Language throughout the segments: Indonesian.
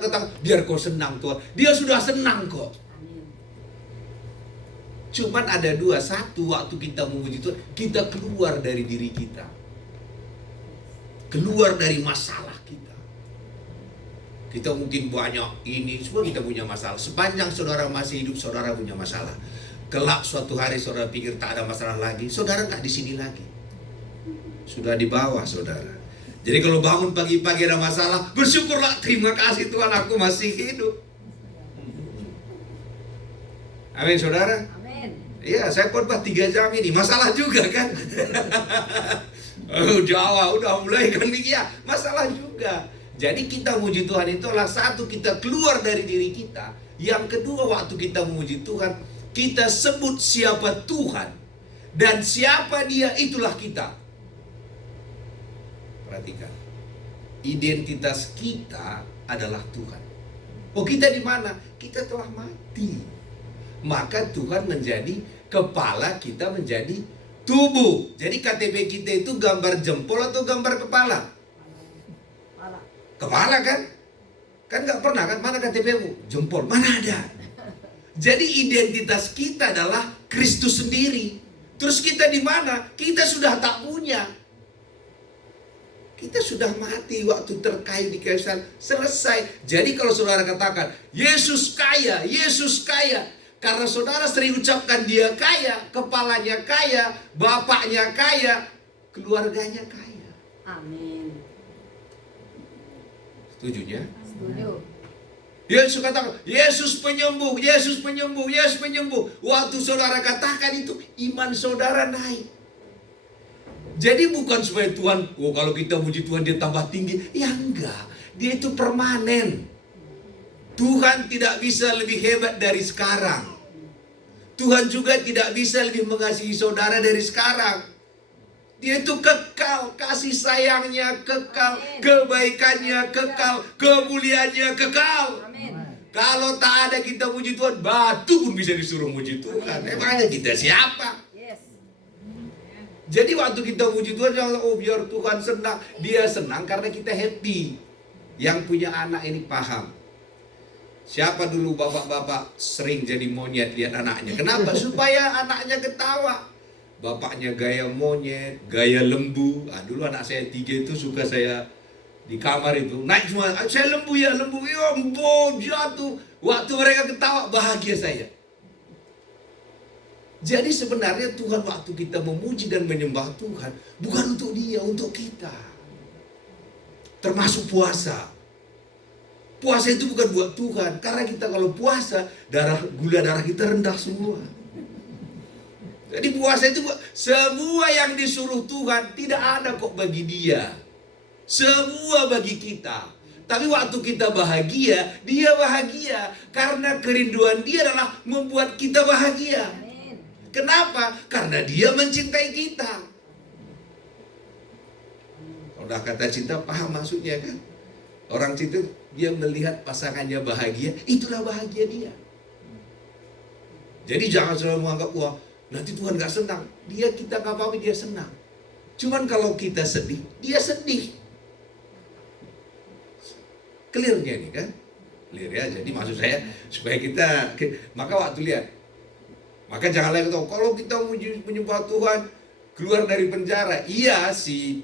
kata biar kau senang Tuhan. Dia sudah senang kok. Cuman ada dua. Satu, waktu kita memuji Tuhan, kita keluar dari diri kita. Keluar dari masalah kita. Kita mungkin banyak ini, semua kita punya masalah. Sepanjang saudara masih hidup, saudara punya masalah. Kelak suatu hari saudara pikir tak ada masalah lagi, saudara nggak di sini lagi. Sudah di bawah saudara. Jadi kalau bangun pagi-pagi ada masalah, bersyukurlah, terima kasih Tuhan aku masih hidup. Amin saudara. Amin. Iya, saya khotbah 3 jam ini, masalah juga kan. Oh, Jawa udah mulai kan ya, masalah juga. Jadi kita memuji Tuhan itu adalah satu, kita keluar dari diri kita. Yang kedua, waktu kita memuji Tuhan, kita sebut siapa Tuhan dan siapa Dia, itulah kita. Perhatikan, identitas kita adalah Tuhan. Oh, kita di mana? Kita telah mati. Maka Tuhan menjadi kepala, kita menjadi tubuh. Jadi KTP kita itu gambar jempol atau gambar kepala? Kepala kan? Kan nggak pernah kan? Mana KTP-mu? Jempol. Mana ada? Jadi identitas kita adalah Kristus sendiri. Terus kita di mana? Kita sudah tak punya. Kita sudah mati waktu terkait di kayu salib. Selesai. Jadi kalau saudara katakan, Yesus kaya, Yesus kaya. Karena saudara sering ucapkan dia kaya, kepalanya kaya, bapaknya kaya, keluarganya kaya. Amin. Setujunya? Setuju. Yesus katakan, Yesus penyembuh, Yesus penyembuh, Yesus penyembuh. Waktu saudara katakan itu, iman saudara naik. Jadi bukan supaya Tuhan, oh kalau kita puji Tuhan dia tambah tinggi. Ya enggak, dia itu permanen. Tuhan tidak bisa lebih hebat dari sekarang. Tuhan juga tidak bisa lebih mengasihi saudara dari sekarang. Dia itu kekal, kasih sayangnya kekal, kebaikannya kekal, kemuliaannya kekal. Amin. Kalau tak ada kita puji Tuhan, batu pun bisa disuruh puji Tuhan. Emangnya kita siapa? Yes. Jadi waktu kita puji Tuhan, oh biar Tuhan senang. Dia senang karena kita happy. Yang punya anak ini paham. Siapa dulu bapak-bapak sering jadi monyet lihat anaknya? Kenapa? Supaya anaknya ketawa. Bapaknya gaya monyet, gaya lembu. Dulu anak saya 3 itu suka saya di kamar itu. Naik semua, saya lembu ya, lembu. Ya, jatuh. Waktu mereka ketawa, bahagia saya. Jadi sebenarnya Tuhan waktu kita memuji dan menyembah Tuhan, bukan untuk dia, untuk kita. Termasuk puasa. Puasa itu bukan buat Tuhan. Karena kita kalau puasa, gula darah kita rendah semua. Jadi puasa itu buat semua yang disuruh Tuhan, tidak ada kok bagi dia. Semua bagi kita. Tapi waktu kita bahagia, dia bahagia. Karena kerinduan dia adalah membuat kita bahagia. Kenapa? Karena dia mencintai kita. Udah kata cinta, paham maksudnya kan? Orang cinta, dia melihat pasangannya bahagia, itulah bahagia dia. Jadi jangan selalu menganggap, wah nanti Tuhan gak senang. Kita gak apa-apa, dia senang. Cuman kalau kita sedih, dia sedih. Clear-nya nih kan? Clear ya, jadi maksud saya, supaya kita, maka waktu lihat, maka jangan lagi tahu, kalau kita menyembah Tuhan, keluar dari penjara. Iya, si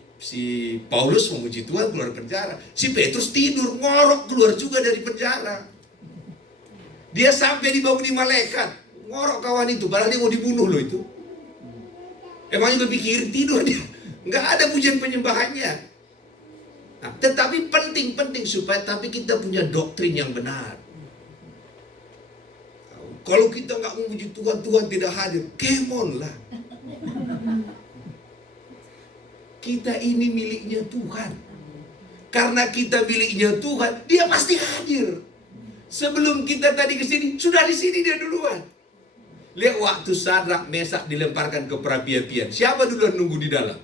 Paulus memuji Tuhan keluar penjara. Si Petrus tidur, ngorok keluar juga dari penjara. Dia sampai dibangun malaikat. Ngorok kawan itu, padahal dia mau dibunuh loh itu. Emangnya berpikir tidur dia. Nggak ada pujian penyembahannya. Nah, tetapi penting supaya tapi kita punya doktrin yang benar. Kalau kita nggak memuji Tuhan, Tuhan tidak hadir. Come on lah. Kita ini miliknya Tuhan. Karena kita miliknya Tuhan, dia pasti hadir. Sebelum kita tadi ke sini, sudah di sini dia duluan. Lihat waktu Sadrak, Mesak dilemparkan ke perapi-apian. Siapa duluan nunggu di dalam?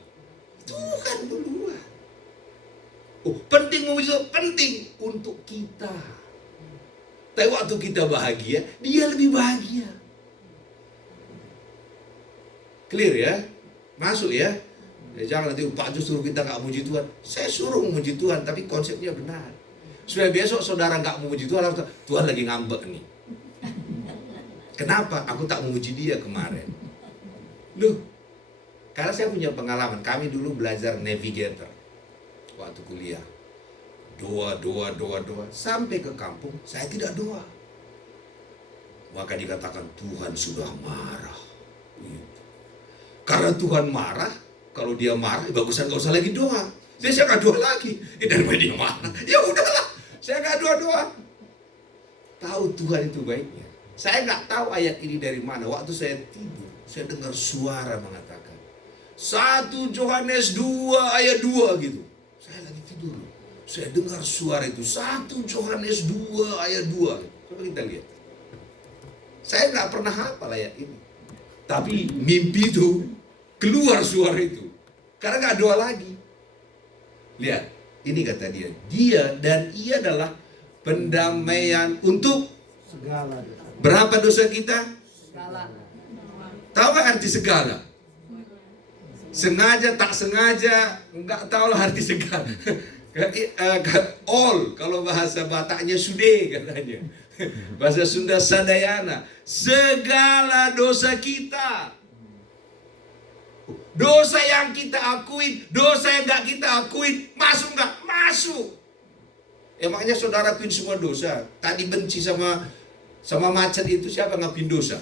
Tuhan duluan. Oh, penting memuji Tuhan, penting untuk kita. Tapi waktu kita bahagia, dia lebih bahagia. Clear ya? Masuk ya? Jangan nanti Pak Jo suruh kita gak muji Tuhan. Saya suruh memuji Tuhan, tapi konsepnya benar. Supaya besok saudara nggak memuji Tuhan, Tuhan lagi ngambek nih. Kenapa? Aku tak memuji dia kemarin. Loh, karena saya punya pengalaman. Kami dulu belajar navigator waktu kuliah. Doa. Sampai ke kampung, saya tidak doa. Maka dikatakan Tuhan sudah marah. Karena Tuhan marah, kalau dia marah, bagusan gak usah lagi doa. Jadi saya gak doa lagi. Daripada dia marah, ya udahlah, saya gak doa. Tahu Tuhan itu baiknya. Saya gak tahu ayat ini dari mana. Waktu saya tidur, saya dengar suara mengatakan 1 Yohanes 2 ayat 2 gitu. Saya lagi tidur, saya dengar suara itu 1 Yohanes 2 ayat 2. Coba kita lihat. Saya gak pernah hafal ayat ini, tapi mimpi itu keluar suara itu. Karena gak doa lagi. Lihat, ini kata dia. Dia dan ia adalah pendamaian untuk segala. Berapa dosa kita? Segala. Tahu gak arti segala? Sengaja, tak sengaja, enggak tahu lah arti segala. All, kalau bahasa Bataknya sude katanya. Bahasa Sunda sadayana. Segala dosa kita. Dosa yang kita akuin, dosa yang enggak kita akuin, masuk enggak? Masuk. Emangnya saudara akuin semua dosa? Tadi benci sama macet itu, siapa ngakuin dosa?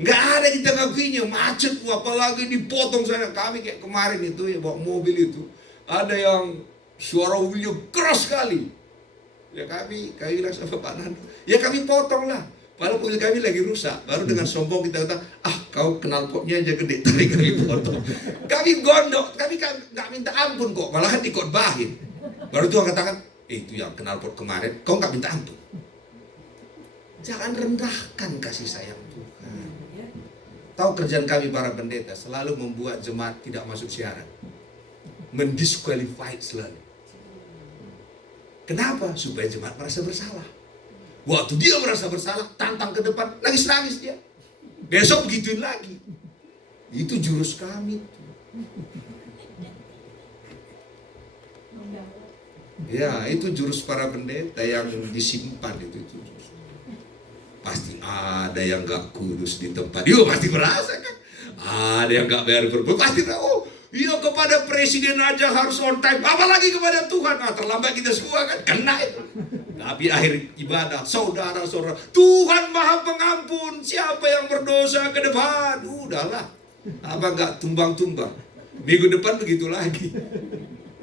Nggak ada kita ngakuinnya. Macet, apalagi dipotong sana. Kami kayak kemarin itu ya, bawa mobil itu, ada yang suara mobilnya keras sekali. Ya kami bilang sama Pak Nando, ya kami potong lah. Padahal mobil kami lagi rusak. Baru dengan sombong kita kata, kau knalpotnya aja gede, tadi kami potong. Kami gondok, kami nggak minta ampun kok, malahan dikotbahin. Baru Tuhan katakan, itu yang knalpot kemarin, kau nggak minta ampun. Jangan rendahkan kasih sayang Tuhan. Tahu kerjaan kami para pendeta selalu membuat jemaat tidak masuk siaran, mendisqualified selalu. Kenapa? Supaya jemaat merasa bersalah. Waktu dia merasa bersalah, tantang ke depan, nangis-nangis dia. Besok begituin lagi. Itu jurus kami. Ya, itu jurus para pendeta yang disimpan itu jurus. Pasti ada yang gak kudus di tempat. Yo pasti merasa kan. Ada yang gak bayar berburu. Pasti iya kepada presiden aja harus on time. Apalagi kepada Tuhan. Terlambat kita semua kan. Kena itu. Tapi akhir ibadah, saudara-saudara, Tuhan Maha Pengampun. Siapa yang berdosa ke depan? Udahlah. Apa gak tumbang-tumbang. Minggu depan begitu lagi.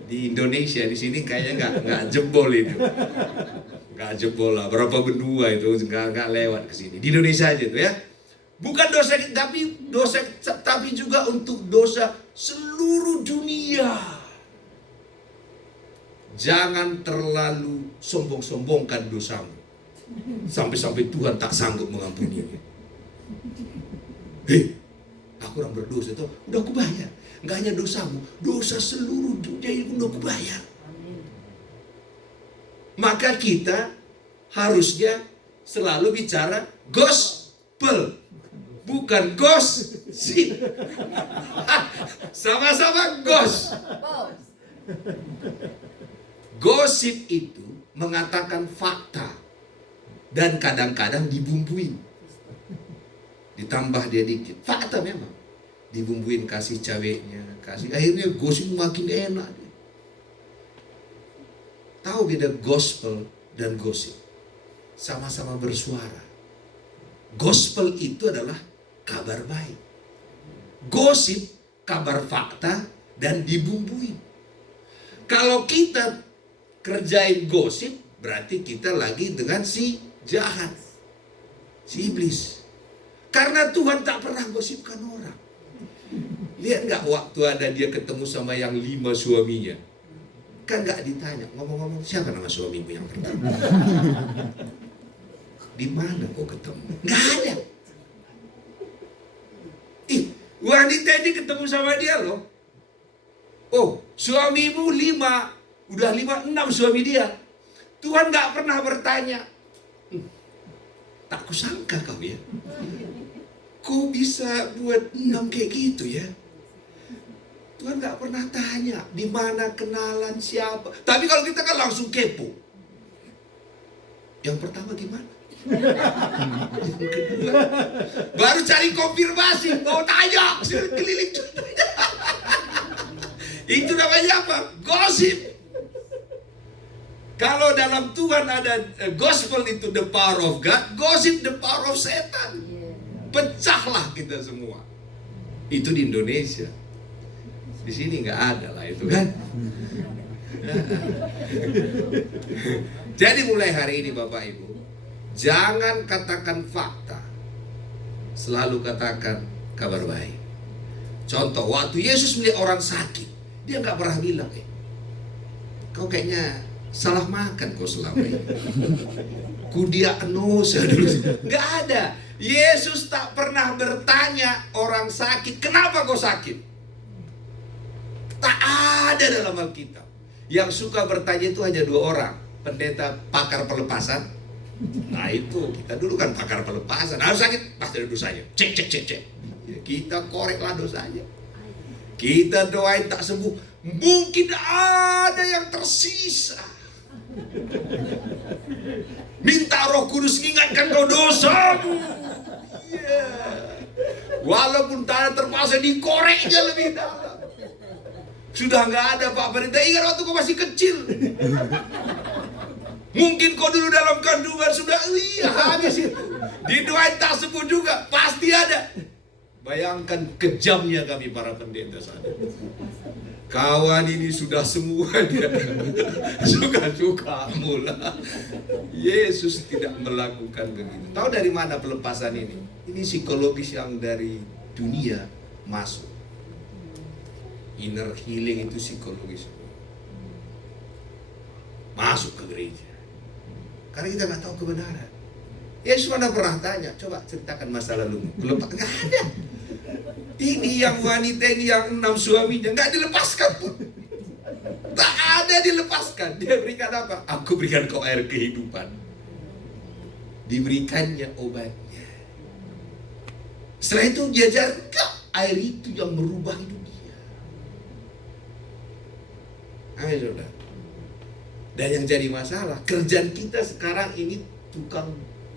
Di Indonesia, di sini kayaknya nggak jebol itu. Nggak jebol lah, berapa bendua itu nggak lewat ke sini. Di Indonesia aja tuh ya. Bukan dosa tapi juga untuk dosa seluruh dunia. Jangan terlalu sombong-sombongkan dosamu. Sampai-sampai Tuhan tak sanggup mengampuninya. Hei, aku orang berdosa itu udah aku bayar. Nggak hanya dosamu, dosa seluruh dunia itu udah aku bayar. Maka kita harusnya selalu bicara gospel, bukan gosip. Sama-sama Gosip itu mengatakan fakta dan kadang-kadang dibumbuin. Ditambah dia dikit. Fakta memang. Dibumbuin kasih caweknya, akhirnya gosip makin enak. Tahu beda gospel dan gosip? Sama-sama bersuara. Gospel itu adalah kabar baik. Gosip kabar fakta dan dibumbuin. Kalau kita kerjain gosip, berarti kita lagi dengan si jahat, si iblis. Karena Tuhan tak pernah gosipkan orang. Lihat nggak waktu ada dia ketemu sama yang 5 suaminya, kan nggak ditanya, ngomong-ngomong siapa nama suamimu yang pertama? Di mana kau ketemu? Nggak ada. Wanita ini ketemu sama dia loh. Oh, suamimu 5, udah 5, 6 suami dia. Tuhan nggak pernah bertanya, tak kusangka kau ya, kau bisa buat 6 kayak gitu ya. Tuhan nggak pernah tanya di mana kenalan siapa. Tapi kalau kita kan langsung kepo. Yang pertama gimana? Yang kedua, baru cari konfirmasi, mau tanya, keliling. Itu namanya apa? Gosip. Kalau dalam Tuhan ada gospel itu the power of God, gosip the power of setan. Pecahlah kita semua. Itu di Indonesia. Di sini nggak ada lah itu kan. Jadi mulai hari ini Bapak Ibu, jangan katakan fakta, selalu katakan kabar baik. Contoh, waktu Yesus melihat orang sakit, dia nggak pernah bilang, kau kayaknya salah makan kau selama ini. Kudiagnosa dulu. Nggak ada. Yesus tak pernah bertanya orang sakit, kenapa kau sakit? Tak ada dalam Alkitab. Yang suka bertanya itu hanya 2 orang. Pendeta pakar pelepasan. Nah itu, kita dulu kan pakar pelepasan. Harus sakit, pasti ada dosanya. Cek. Ya, kita koreklah dosanya. Kita doain tak sembuh. Mungkin ada yang tersisa. Minta Roh Kudus ingatkan kau dosamu. Walaupun tanah terpaksa dikoreknya lebih dalam. Sudah nggak ada Pak Pendeta. Ingat waktu kau masih kecil. Mungkin kau dulu dalam kandungan sudah habis itu. Didoain tak sembuh juga, pasti ada. Bayangkan kejamnya kami para pendeta saat itu. Kawan ini sudah semua dia suka-suka mula. Yesus tidak melakukan begitu. Tahu dari mana pelepasan ini? Ini psikologis yang dari dunia masuk. Inner healing itu psikologis. Masuk ke gereja. Karena kita nggak tahu kebenaran. Yesus mana pernah tanya, coba ceritakan masa lalumu. Nggak ada. Ini yang wanita ini yang 6 suaminya nggak dilepaskan pun. Tak ada dilepaskan. Dia berikan apa? Aku berikan kau air kehidupan. Diberikannya obatnya. Setelah itu dia ajar, air itu yang merubah hidup dia. Amin saudara. Dan yang jadi masalah, kerjaan kita sekarang ini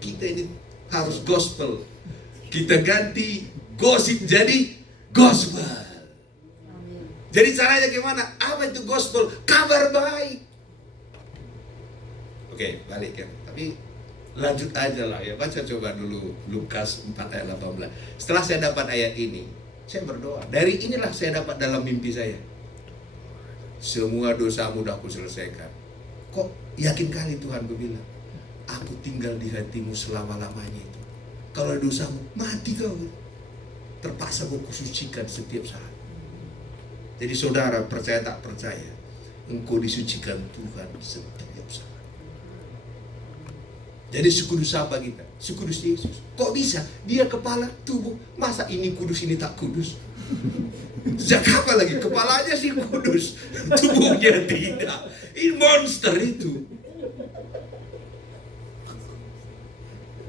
kita ini harus gospel. Kita ganti gosip jadi gospel. Jadi caranya gimana? Apa itu gospel? Kabar baik. Oke, balik ya. Tapi lanjut aja lah ya. Baca coba dulu Lukas 4 ayat 18. Setelah saya dapat ayat ini, saya berdoa. Dari inilah saya dapat dalam mimpi saya. Semua dosamu dah aku selesaikan. Kok yakin kali Tuhan bilang, aku tinggal di hatimu selama-lamanya itu. Kalau dosamu, mati kau. Terpaksa kau kusucikan setiap saat. Jadi saudara, percaya tak percaya, engkau disucikan Tuhan setiap saat. Jadi sekudus apa kita? Sekudus Yesus. Kok bisa? Dia kepala tubuh. Masa ini kudus, ini tak kudus? Sejak kapan lagi? Kepalanya sih kudus, tubuhnya tidak. Ini monster itu.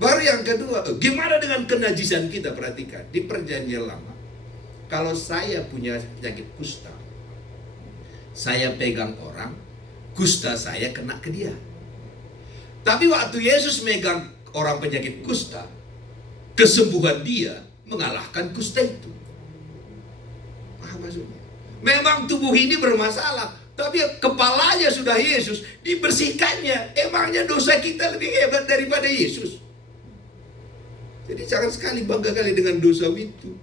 Baru yang kedua, gimana dengan kenajisan kita? Perhatikan, di perjanjian lama, kalau saya punya penyakit kusta, saya pegang orang, kusta saya kena ke dia. Tapi waktu Yesus megang orang penyakit kusta, kesembuhan dia mengalahkan kusta itu. Paham maksudnya? Memang tubuh ini bermasalah, tapi kepalanya sudah Yesus, dibersihkannya. Emangnya dosa kita lebih hebat daripada Yesus? Jadi jangan sekali bangga kali dengan dosa itu.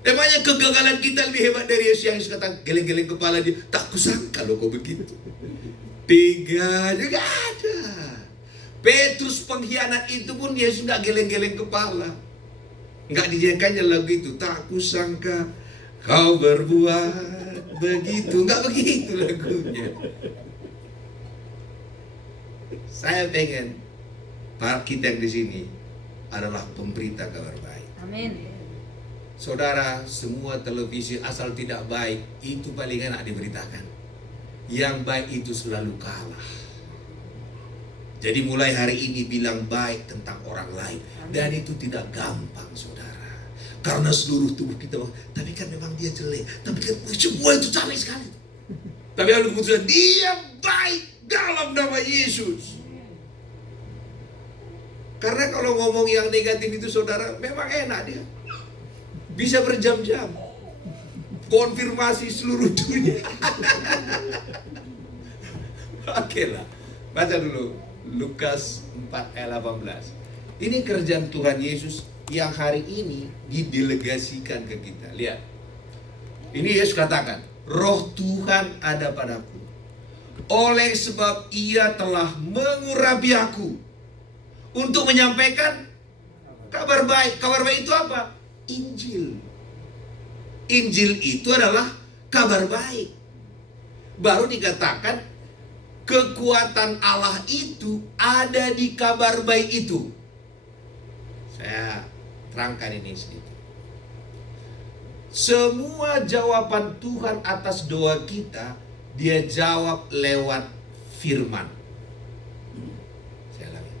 Emangnya kegagalan kita lebih hebat dari Yesus yang kata geleng-geleng kepala dia. Tak kusangka loh kok begitu. Tiga juga ada. Petrus pengkhianat itu pun Yesus nggak geleng-geleng kepala. Nggak dijadikannya lagu itu. Tak kusangka kau berbuat begitu. Nggak begitu lagunya. Saya pengen kita yang di sini adalah pemberita kabar baik. Amin. Saudara, semua televisi asal tidak baik itu paling enak diberitakan. Yang baik itu selalu kalah. Jadi mulai hari ini bilang baik tentang orang lain. Dan itu tidak gampang saudara. Karena seluruh tubuh kita, tapi kan memang dia jelek. Tapi kan semua itu cantik sekali. Tapi lalu keputusan dia baik dalam nama Yesus. Karena kalau ngomong yang negatif itu saudara, memang enak dia. Bisa berjam-jam. Konfirmasi seluruh dunia. Oke lah. Baca dulu Lukas 4 ayat 18. Ini kerjaan Tuhan Yesus yang hari ini didelegasikan ke kita. Lihat. Ini Yesus katakan, Roh Tuhan ada padaku. Oleh sebab Ia telah mengurapi aku untuk menyampaikan kabar baik. Kabar baik itu apa? Injil. Injil itu adalah kabar baik. Baru dikatakan kekuatan Allah itu ada di kabar baik itu. Saya terangkan ini sedikit. Semua jawaban Tuhan atas doa kita, Dia jawab lewat firman. Saya ulangi.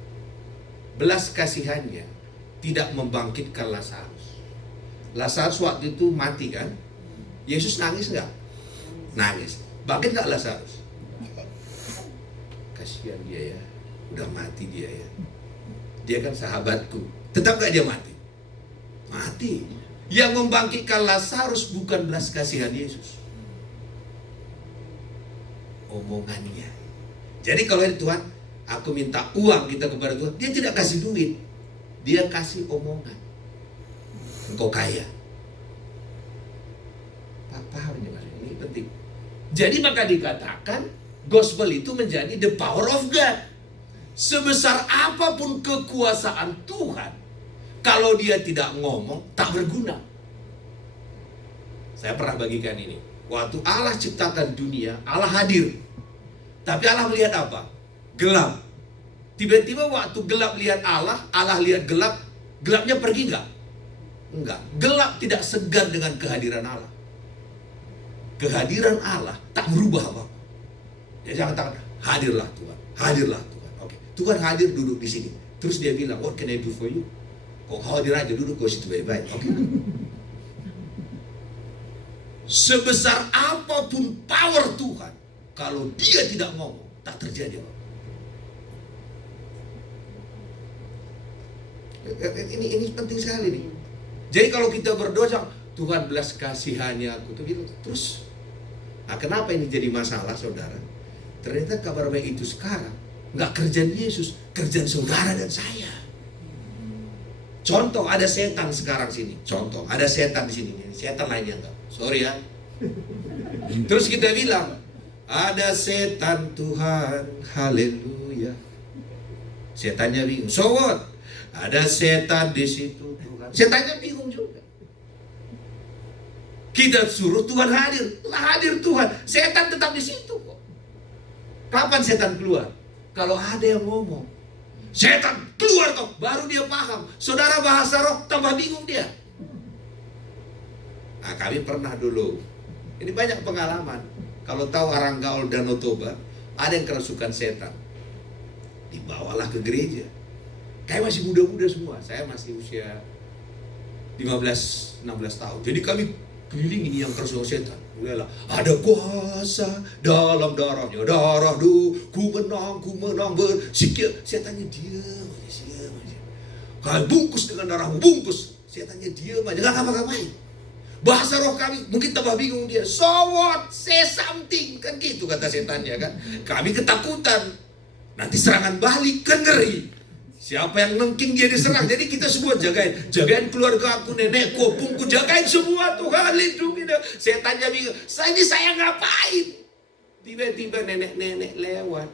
Belas kasihannya tidak membangkitkan Lazarus. Lazarus waktu itu mati kan? Yesus nangis enggak? Nangis. Bangkit enggak Lazarus? Kasihan dia ya, udah mati dia ya. Dia kan sahabatku. Tetap enggak dia mati? Mati. Yang membangkitkan Lazarus bukan belas kasihan Yesus, omongannya. Jadi kalau Tuhan, aku minta uang kita kepada Tuhan, Dia tidak kasih duit, Dia kasih omongan. Engkau kaya. Paham ini maksudnya? Ini penting. Jadi maka dikatakan gospel itu menjadi the power of God. Sebesar apapun kekuasaan Tuhan, kalau Dia tidak ngomong, tak berguna. Saya pernah bagikan ini. Waktu Allah ciptakan dunia, Allah hadir. Tapi Allah melihat apa? Gelap. Tiba-tiba waktu gelap lihat Allah, Allah lihat gelap, gelapnya pergi enggak? Enggak. Gelap tidak segan dengan kehadiran Allah. Kehadiran Allah tak merubah apa-apa. Dia jangan katakan, hadirlah Tuhan, hadirlah Tuhan. Oke, Tuhan hadir duduk di sini. Terus Dia bilang, what can I do for you? Kok hadir aja duduk kau situ baik-baik. Oke. Sebesar apapun power Tuhan, kalau Dia tidak ngomong, tak terjadi apa. Ini penting sekali nih. Jadi kalau kita berdoa, Tuhan belas kasihannya aku tuh gitu. Terus, nah kenapa ini jadi masalah saudara? Ternyata kabar baik itu sekarang nggak kerjaan Yesus, kerjaan saudara dan saya. Contoh, ada setan sekarang sini. Contoh, ada setan di sini. Setan lainnya enggak. Sorry ya. Terus kita bilang, ada setan Tuhan, haleluya. Setannya bingung. So what? Ada setan di situ Tuhan. Setannya bingung juga. Kita suruh Tuhan hadir. Hadir Tuhan. Setan tetap di situ kok. Kapan setan keluar? Kalau ada yang ngomong, setan keluar kok, baru dia paham. Saudara bahasa roh, tambah bingung dia. Nah, kami pernah dulu, ini banyak pengalaman. Kalau tahu Aranggaol Danau Toba, ada yang kerasukan setan, dibawalah ke gereja. Kayak masih muda-muda semua. Saya masih usia 15-16 tahun. Jadi kami keliling ini yang kerasukan setan. Udah, ada kuasa dalam darahnya, ku menang bersikir. Setannya diam aja. Kalau bungkus dengan darahmu, bungkus. Setannya diam aja, gak ngapa-ngapain. Bahasa roh kami mungkin tambah bingung dia. So what? Say something. Kan gitu kata setannya kan. Kami ketakutan. Nanti serangan balik, kan ngeri. Siapa yang nengking dia diserang. Jadi kita semua jagain keluarga aku, nenekku, opungku, jagain semua. Tuhan lindungi dia. Setannya bingung, saya ngapain? Tiba-tiba nenek-nenek lewat.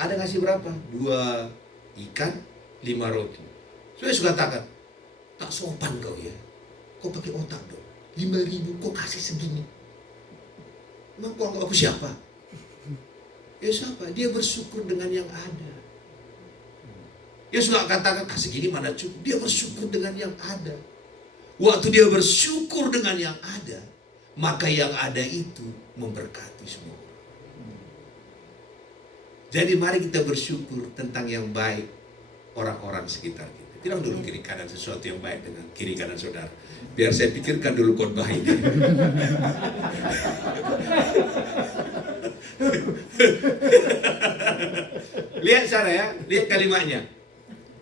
Ada ngasih berapa? 2 ikan, 5 roti. Saya suka katakan, tak sopan kau ya. Kau pakai otak dong. 5.000 kau kasih segini. Emang kau anggap aku siapa? Ya siapa? Dia bersyukur dengan yang ada. Dia suka katakan, kasih gini mana cukup. Dia bersyukur dengan yang ada. Waktu dia bersyukur dengan yang ada, maka yang ada itu memberkati semua orang. Jadi mari kita bersyukur tentang yang baik orang-orang sekitar kita. Bilang dulu kiri kanan sesuatu yang baik dengan kiri kanan saudara. Biar saya pikirkan dulu khotbah ini. Lihat sana ya, lihat kalimatnya.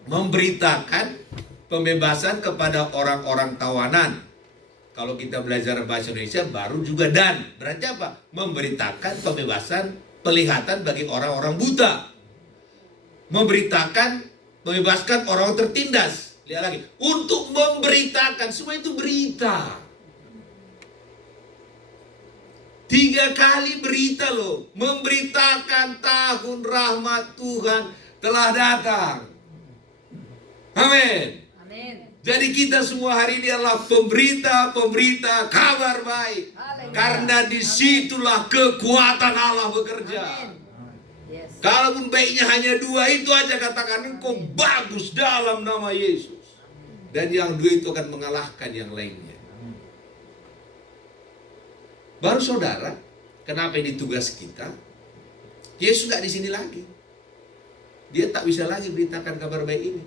Memberitakan pembebasan kepada orang-orang tawanan. Kalau kita belajar bahasa Indonesia baru juga dan. Berarti apa? Memberitakan pembebasan penglihatan bagi orang-orang buta. Memberitakan, membebaskan orang tertindas. Lihat lagi. Untuk memberitakan, semua itu berita. 3 kali berita loh. Memberitakan tahun rahmat Tuhan telah datang. Amin. Jadi kita semua hari ini adalah pemberita kabar baik. Karena disitulah kekuatan Allah bekerja. Yes. Kalaupun baiknya hanya 2, itu aja katakan engkau bagus dalam nama Yesus. Dan yang 2 itu akan mengalahkan yang lainnya. Baru saudara, kenapa ini tugas kita? Yesus nggak di sini lagi. Dia tak bisa lagi beritakan kabar baik ini.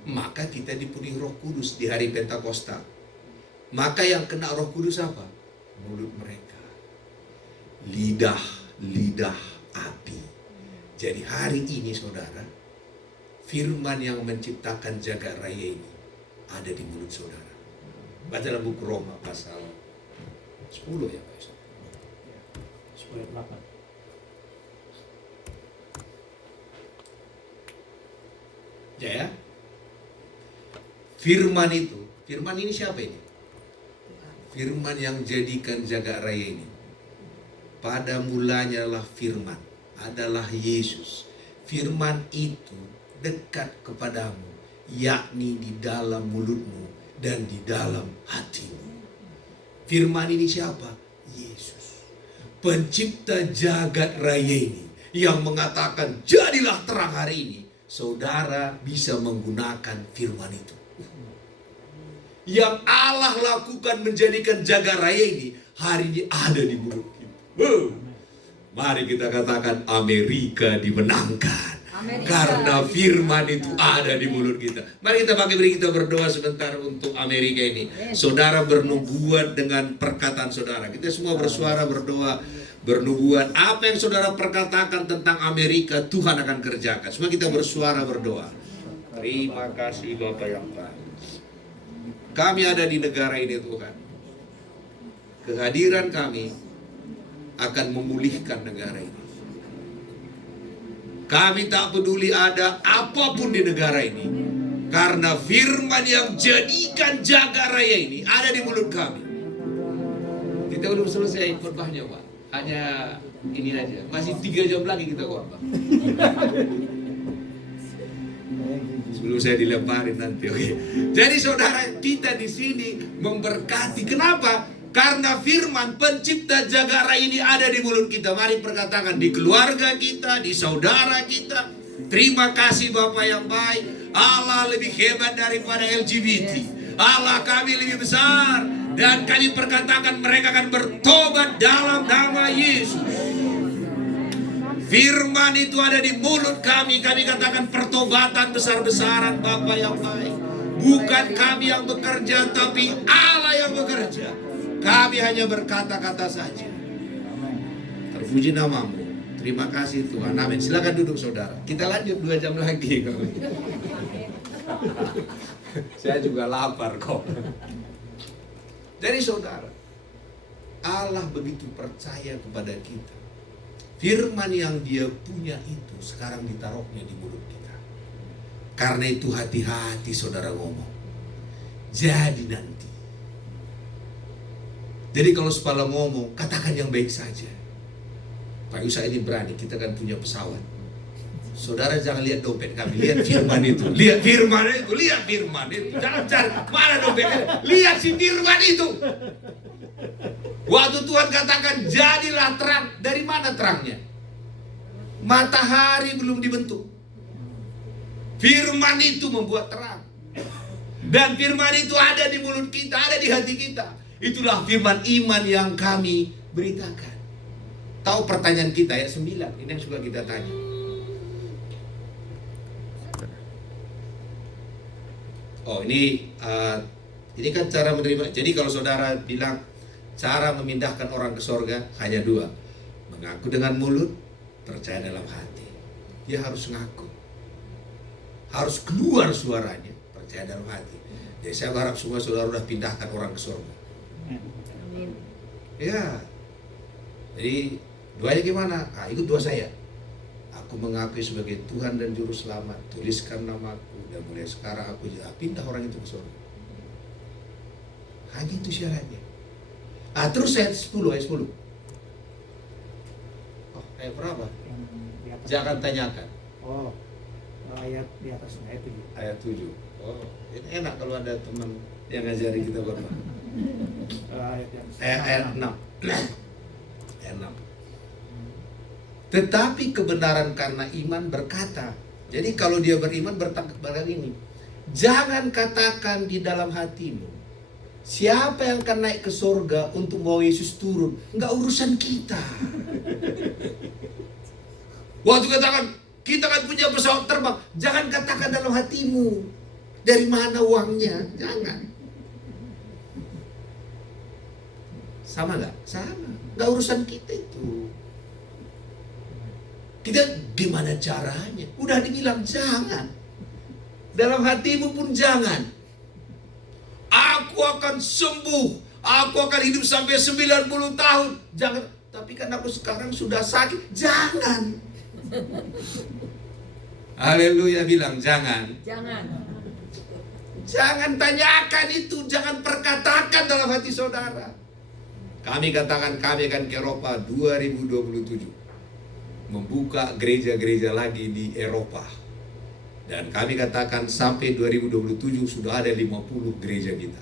Maka kita dipenuhi Roh Kudus di hari Pentakosta. Maka yang kena Roh Kudus apa? Mulut mereka. Lidah api. Jadi hari ini saudara, firman yang menciptakan jagat raya ini ada di mulut saudara. Baca dalam buku Roma pasal 10 ya Pak Yusuf. 10:8. Ya. Firman itu, firman ini siapa ini? Firman yang jadikan jagat raya ini. Pada mulanya adalah firman, adalah Yesus. Firman itu dekat kepadamu, yakni di dalam mulutmu dan di dalam hatimu. Firman ini siapa? Yesus. Pencipta jagat raya ini yang mengatakan jadilah terang hari ini. Saudara bisa menggunakan firman itu. Yang Allah lakukan menjadikan jagat raya ini hari ini ada di mulut kita. Mari kita katakan Amerika dimenangkan. Amerika Karena firman itu ada di mulut kita. Mari kita pakai beri kita berdoa sebentar untuk Amerika ini. Saudara bernubuat dengan perkataan saudara. Kita semua bersuara berdoa, bernubuat. Apa yang saudara perkatakan tentang Amerika, Tuhan akan kerjakan. Semua kita bersuara berdoa. Terima kasih Bapak yang baik. Kami ada di negara ini Tuhan. Kehadiran kami akan memulihkan negara ini. Kami tak peduli ada apapun di negara ini. Karena firman yang jadikan jagat raya ini ada di mulut kami. Kita belum selesai khotbahnya Pak. Hanya ini aja. Masih 3 jam lagi kita khotbah. Sebelum saya dilemparin nanti, oke. Jadi saudara, kita di sini memberkati. Kenapa? Karena firman pencipta jagat raya ini ada di mulut kita. Mari perkatakan di keluarga kita, di saudara kita. Terima kasih Bapak yang baik. Allah lebih hebat daripada LGBT. Allah kami lebih besar. Dan kami perkatakan mereka akan bertobat dalam nama Yesus. Firman itu ada di mulut kami. Kami katakan pertobatan besar-besaran Bapa yang baik. Bukan kami yang bekerja, tapi Allah yang bekerja. Kami hanya berkata-kata saja. Terpuji namamu. Terima kasih Tuhan. Amin. Silakan duduk saudara. Kita lanjut 2 jam lagi. Saya juga lapar kok. Jadi saudara, Allah begitu percaya kepada kita. Firman yang dia punya itu sekarang ditaruhnya di mulut kita. Karena itu hati-hati saudara ngomong. Jadi nanti. Jadi kalau sepala ngomong, katakan yang baik saja. Pak Yusa ini berani, kita kan punya pesawat. Saudara jangan lihat dompet kami, lihat firman itu. Lihat firman itu, lihat firman itu. Jangan cari mana dompetnya. Lihat si firman itu. Waktu Tuhan katakan jadilah terang, dari mana terangnya? Matahari belum dibentuk. Firman itu membuat terang. Dan firman itu ada di mulut kita, ada di hati kita. Itulah firman iman yang kami beritakan. Tahu pertanyaan kita ayat 9, ini yang suka kita tanya. Oh ini kan cara menerima. Jadi kalau saudara bilang cara memindahkan orang ke sorga hanya dua. Mengaku dengan mulut, percaya dalam hati. Dia harus ngaku. Harus keluar suaranya, percaya dalam hati. Jadi saya harap semua saudara sudah pindahkan orang ke sorga. Ya. Jadi doanya gimana? Ikut doa saya. Aku mengakui sebagai Tuhan dan Juru Selamat. Tuliskan namaku dan mulai sekarang aku pindah orang itu ke surga. Hanya itu syaratnya. Terus ayat 10, ayat 10. Oh, ayat berapa? Jangan tanyakan. Oh, ayat di atas ayat 7. Ayat 7. Oh, ini enak kalau ada teman yang ngajari kita berdoa. Ayat 6. Ayat 6. Tetapi kebenaran karena iman berkata. Jadi kalau dia beriman berkata ini. Jangan katakan di dalam hatimu, siapa yang akan naik ke surga untuk bawa Yesus turun? Enggak urusan kita. Waktu katakan, kita kan punya pesawat terbang. Jangan katakan dalam hatimu, dari mana uangnya? Jangan. Sama enggak? Sama. Enggak urusan kita itu. Kita gimana caranya? Udah dibilang jangan. Dalam hatimu pun jangan. Aku akan sembuh. Aku akan hidup sampai 90 tahun. Jangan. Tapi kan aku sekarang sudah sakit. Jangan. Haleluya, bilang jangan. Jangan. Jangan tanyakan itu. Jangan perkatakan dalam hati saudara. Kami katakan kami akan ke Eropa 2027. Membuka gereja-gereja lagi di Eropa. Dan kami katakan sampai 2027 sudah ada 50 gereja kita.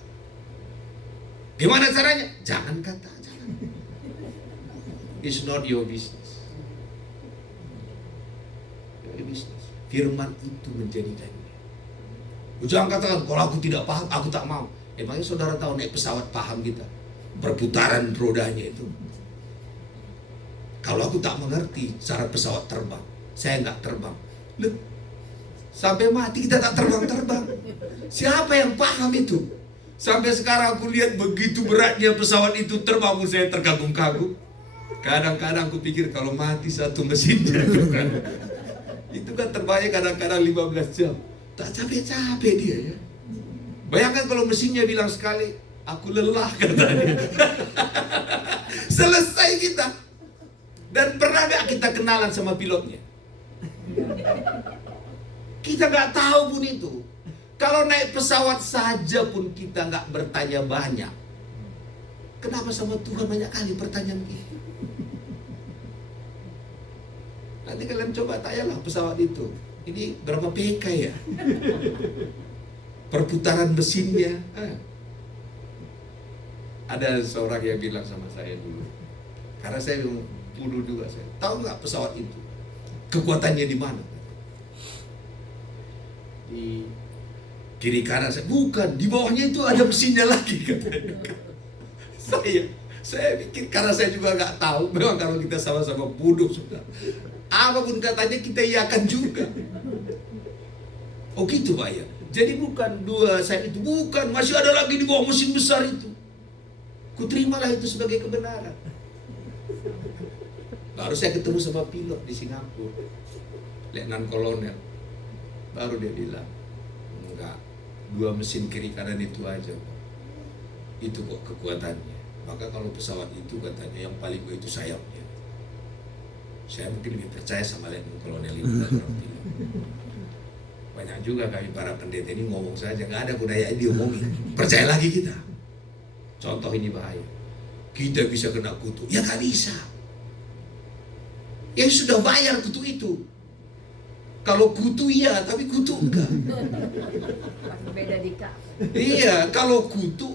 Gimana caranya? Jangan kata, jangan. It's not your business. Your business. Firman itu menjadi daging. Jangan katakan, kalau aku tidak paham, aku tak mau. Emangnya saudara tahu naik pesawat paham kita? Perputaran rodanya itu. Kalau aku tak mengerti cara pesawat terbang, saya nggak terbang. Loh, sampai mati kita tak terbang-terbang. Siapa yang paham itu? Sampai sekarang aku lihat begitu beratnya pesawat itu terbang, saya terkagum-kagum. Kadang-kadang aku pikir kalau mati satu mesinnya itu kan terbangnya kadang-kadang 15 jam. Tak capek-capek dia ya. Bayangkan kalau mesinnya bilang sekali, aku lelah katanya. Selesai kita. Dan pernah gak kita kenalan sama pilotnya? Kita gak tahu pun itu. Kalau naik pesawat saja pun kita gak bertanya banyak. Kenapa sama Tuhan banyak kali pertanyaan kita? Nanti kalian coba tanyalah pesawat itu. Ini berapa PK ya? Perputaran mesinnya. Ada seorang yang bilang sama saya dulu. Karena saya dulu juga saya. Tahu nggak pesawat itu? Kekuatannya di mana? Di kiri kanan saya. Bukan, di bawahnya itu ada mesinnya lagi katanya. Saya pikir karena saya juga nggak tahu. Memang kalau kita sama-sama bodoh sudah. Apapun katanya kita iakan juga. Oh gitu Pak ya. Jadi bukan dua saya itu, bukan, masih ada lagi di bawah mesin besar itu. Kuterimalah itu sebagai kebenaran. Baru saya ketemu sama pilot di Singapura, Letnan Kolonel. Baru dia bilang, enggak, dua mesin kiri kanan itu aja Pak. Itu kok kekuatannya. Maka kalau pesawat itu katanya yang paling kuat itu sayapnya. Saya mungkin lebih percaya sama Letnan Kolonel itu. Banyak juga kami para pendeta ini ngomong saja, nggak ada budaya ini diomongin. Percaya lagi kita. Contoh ini bahaya. Kita bisa kena kutu. Ya nggak bisa. Yang sudah bayar kutu itu. Kalau kutu iya, tapi kutu enggak. Beda dikak. Iya, kalau kutu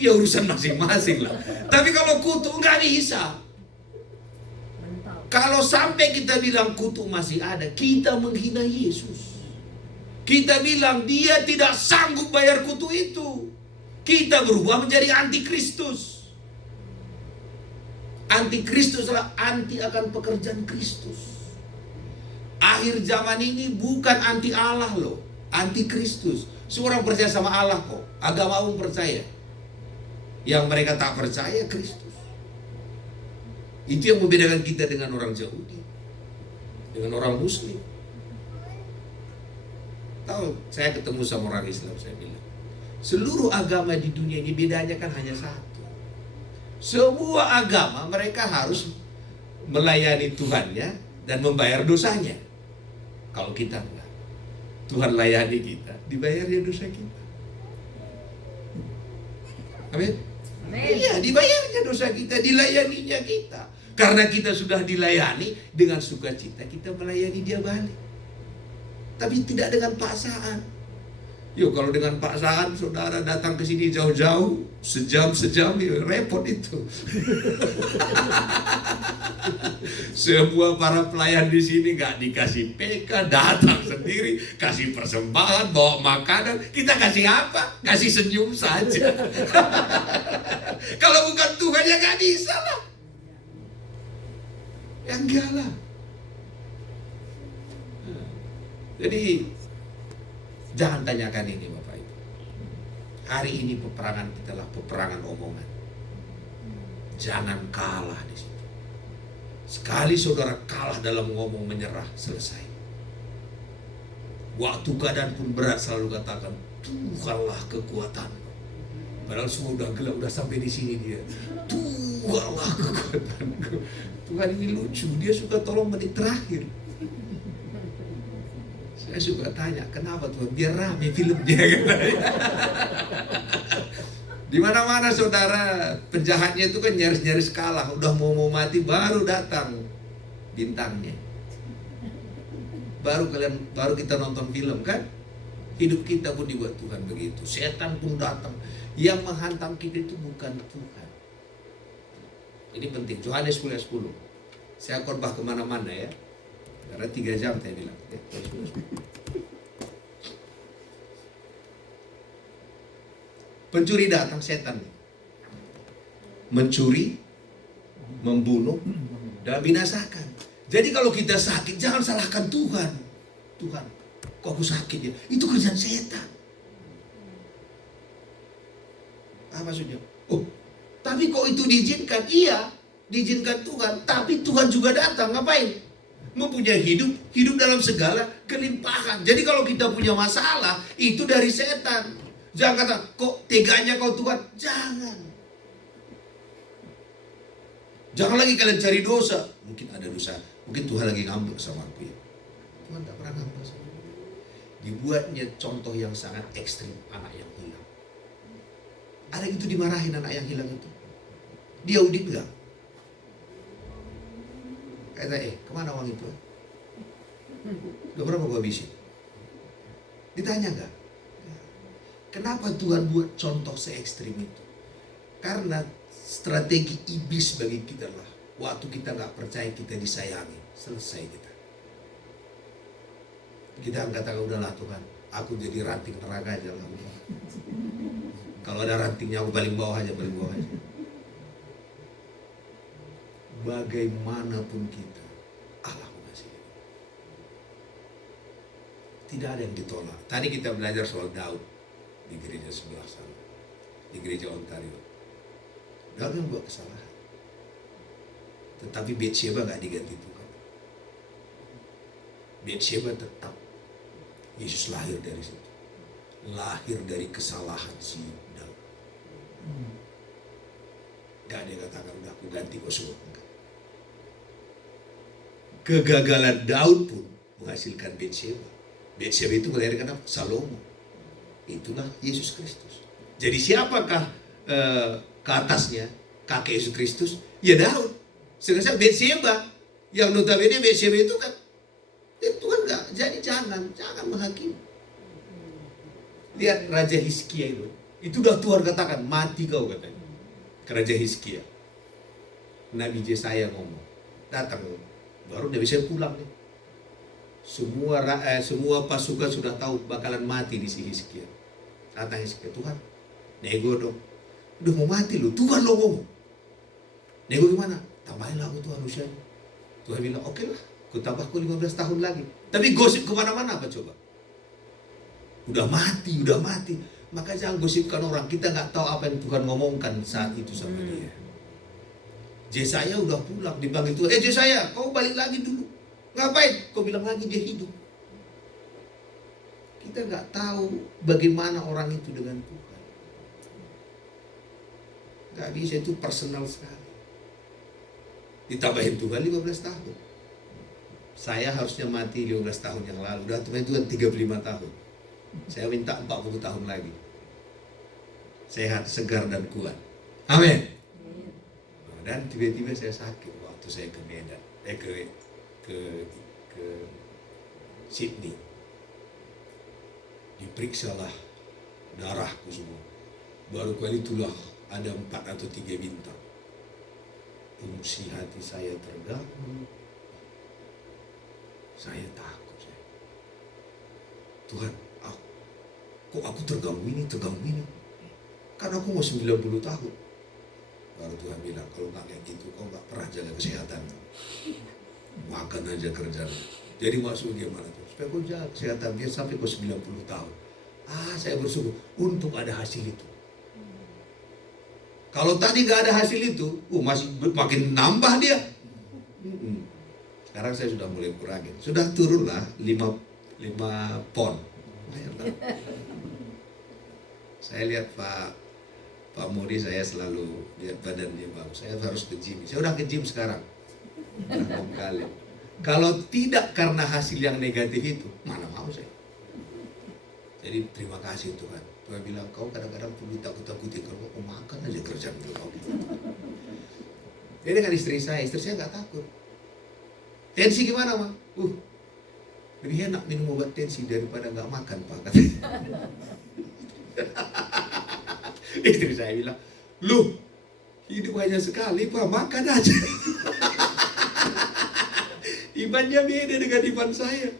ya urusan masing-masing lah. Tapi kalau kutu enggak bisa. Mental. Kalau sampai kita bilang kutu masih ada, kita menghina Yesus. Kita bilang dia tidak sanggup bayar kutu itu. Kita berubah menjadi antikristus. Antikristus adalah anti akan pekerjaan Kristus. Akhir zaman ini bukan anti Allah loh, anti Kristus. Semua orang percaya sama Allah kok, agama umum percaya. Yang mereka tak percaya Kristus. Itu yang membedakan kita dengan orang Yahudi, dengan orang Muslim. Tahu, saya ketemu sama orang Islam, saya bilang, seluruh agama di dunia ini bedanya kan hanya satu. Semua agama mereka harus melayani Tuhannya dan membayar dosanya. Kalau kita enggak, Tuhan layani kita, dibayarnya dosa kita. Amin. Iya, dibayarnya dosa kita, dilayaninya kita. Karena kita sudah dilayani, dengan sukacita kita melayani dia balik. Tapi tidak dengan paksaan. Yuk, kalau dengan paksaan saudara datang ke sini jauh-jauh, sejam-sejam, ya repot itu. Semua para pelayan di sini nggak dikasih PK, datang sendiri, kasih persembahan, bawa makanan, kita kasih apa? Kasih senyum saja. Kalau bukan Tuhan ya nggak bisa lah. Ya enggak lah. Jadi jangan tanyakan ini Bapak Ibu. Hari ini peperangan kita lah peperangan omongan. Jangan kalah di situ. Sekali saudara kalah dalam ngomong, menyerah, selesai. Waktu keadaan pun berat selalu katakan, Tuhanlah kekuatanku. Padahal semua udah gelap, udah sampai di sini dia. Tuhanlah kekuatanku. Tuhan ini lucu, dia suka tolong menit terakhir. Saya suka tanya, kenapa Tuhan? Biar rame filmnya. Di mana-mana saudara, penjahatnya itu kan nyaris-nyaris kalah, udah mau mati baru datang bintangnya. Baru kita nonton film kan? Hidup kita pun dibuat Tuhan begitu. Setan pun datang. Yang menghantam kita itu bukan Tuhan. Ini penting. Yohanes 10:10. Saya khotbah kemana-mana ya. Karena 3 jam saya bilang. Ya, pencuri datang, setan. Mencuri, membunuh, dan binasakan. Jadi kalau kita sakit, jangan salahkan Tuhan. Tuhan, kok aku sakit ya? Itu kerjaan setan. Apa maksudnya? Oh, tapi kok itu diizinkan? Iya, diizinkan Tuhan. Tapi Tuhan juga datang, ngapain? Mempunyai hidup dalam segala kelimpahan. Jadi kalau kita punya masalah, itu dari setan. Jangan kata, kok teganya kau Tuhan? Jangan. Jangan lagi kalian cari dosa. Mungkin ada dosa. Mungkin Tuhan lagi ngambek sama aku ya. Tuhan tak pernah ngambek sama aku. Dibuatnya contoh yang sangat ekstrim, anak yang hilang. Ada yang itu dimarahin anak yang hilang itu. Dia audit enggak? Kata, kemana uang itu? Udah berapa gua habisin? Ditanya enggak? Kenapa Tuhan buat contoh se-ekstrim itu? Karena strategi iblis bagi kita lah. Waktu kita nggak percaya kita disayangi, selesai kita. Kita katakan udahlah Tuhan, aku jadi ranting neraka aja lah. Kalau ada rantingnya aku paling bawah aja. Bagaimanapun kita, Allah mengasihi. Tidak ada yang ditolak. Tadi kita belajar soal Daud di gereja sebelah sana, di gereja Ontario. Daud yang buat kesalahan, tetapi Betsheba gak diganti Tuhan. Betsheba tetap, Yesus lahir dari situ, lahir dari kesalahan si Daud. Gak ada yang katakan udah aku ganti kok semua. Kegagalan Daud pun menghasilkan Betsheba. Betsheba itu melahirkan apa? Salomo. Itulah Yesus Kristus. Jadi siapakah ke atasnya kakek Yesus Kristus? Ya Daud. Sedangkan Betsheba, yang notabene Betsheba itu kan Tuhan enggak Jadi jangan menghakimi. Lihat Raja Hizkia itu udah Tuhan katakan mati kau katanya. Ke Raja Hizkia. Nabi Yesaya ngomong, datang baru dia bisa pulang nih. Semua pasukan sudah tahu bakalan mati di si Hizkia. Datang Hizkia, Tuhan, nego dong. Udah mau mati lu, Tuhan lo ngomong. Nego gimana? Tambahin lah aku Tuhan usianya. Tuhan bilang, oke lah, ku tambah ku 15 tahun lagi. Tapi gosip kemana-mana apa coba? Udah mati. Maka jangan gosipkan orang. Kita nggak tahu apa yang Tuhan ngomongkan saat itu sama dia. Yesaya udah pulang, dipanggil Tuhan. Yesaya, kau balik lagi dulu. Ngapain? Kau bilang lagi dia hidup. Kita nggak tahu bagaimana orang itu dengan Tuhan. Nggak bisa, itu personal sekali. Ditambahin Tuhan 15 tahun. Saya harusnya mati 15 tahun yang lalu. Udah Tuhan 35 tahun. Saya minta 40 tahun lagi. Sehat, segar, dan kuat. Amin. Dan tiba-tiba saya sakit waktu saya ke Medan, ke Sydney. Diperiksalah darahku semua. Baru kali itulah ada 4 atau 3 bintang. Fungsi hati saya terganggu. Saya takut. Tuhan, kok aku terganggu ini? Kan aku mau 90 tahun. Baru Tuhan bilang, kalau nggak kayak gitu, kau nggak pernah jaga kesehatan. Makan aja kerjaan. Jadi maksudnya gimana tuh? Supaya kau jaga kesehatan, biar sampai kau 90 tahun. Saya bersyukur, untuk ada hasil itu. Kalau tadi nggak ada hasil itu, masih makin nambah dia. Sekarang saya sudah mulai kurangin. Sudah turun lah 5 pon. Saya lihat Pak Modi, saya selalu lihat badan dia bagus. Saya harus ke gym. Saya udah ke gym sekarang. 6 kali. Kalau tidak karena hasil yang negatif itu, mana mau saya. Jadi terima kasih Tuhan. Tuhan bilang, kau kadang-kadang perlu takut-takutin. Kalau kau makan aja kerjaan kau. Jadi dengan istri saya nggak takut. Tensi gimana, Ma? Lebih enak minum obat tensi daripada nggak makan, Pak. Istri saya bilang, lu hidup hanya sekali, Pak, makan aja. Imannya beda dengan iman saya.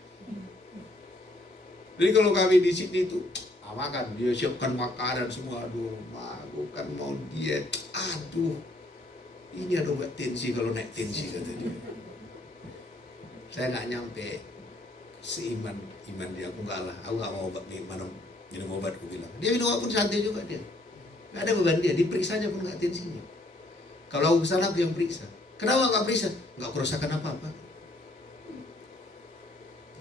Jadi kalau kami di sini itu makan, dia siapkan makanan semua. Aduh, aku kan mau diet. Aduh, ini ada obat tensi kalau naik tensi, kata dia. Saya nggak nyampe seiman dia. Aku nggak mau obat minum obat, aku bilang. Dia minum obat pun santai juga dia. Nggak ada beban dia, diperiksanya pun nggak tensinya. Kalau aku kesana aku yang periksa. Kenapa nggak periksa? Nggak kerusakan apa-apa.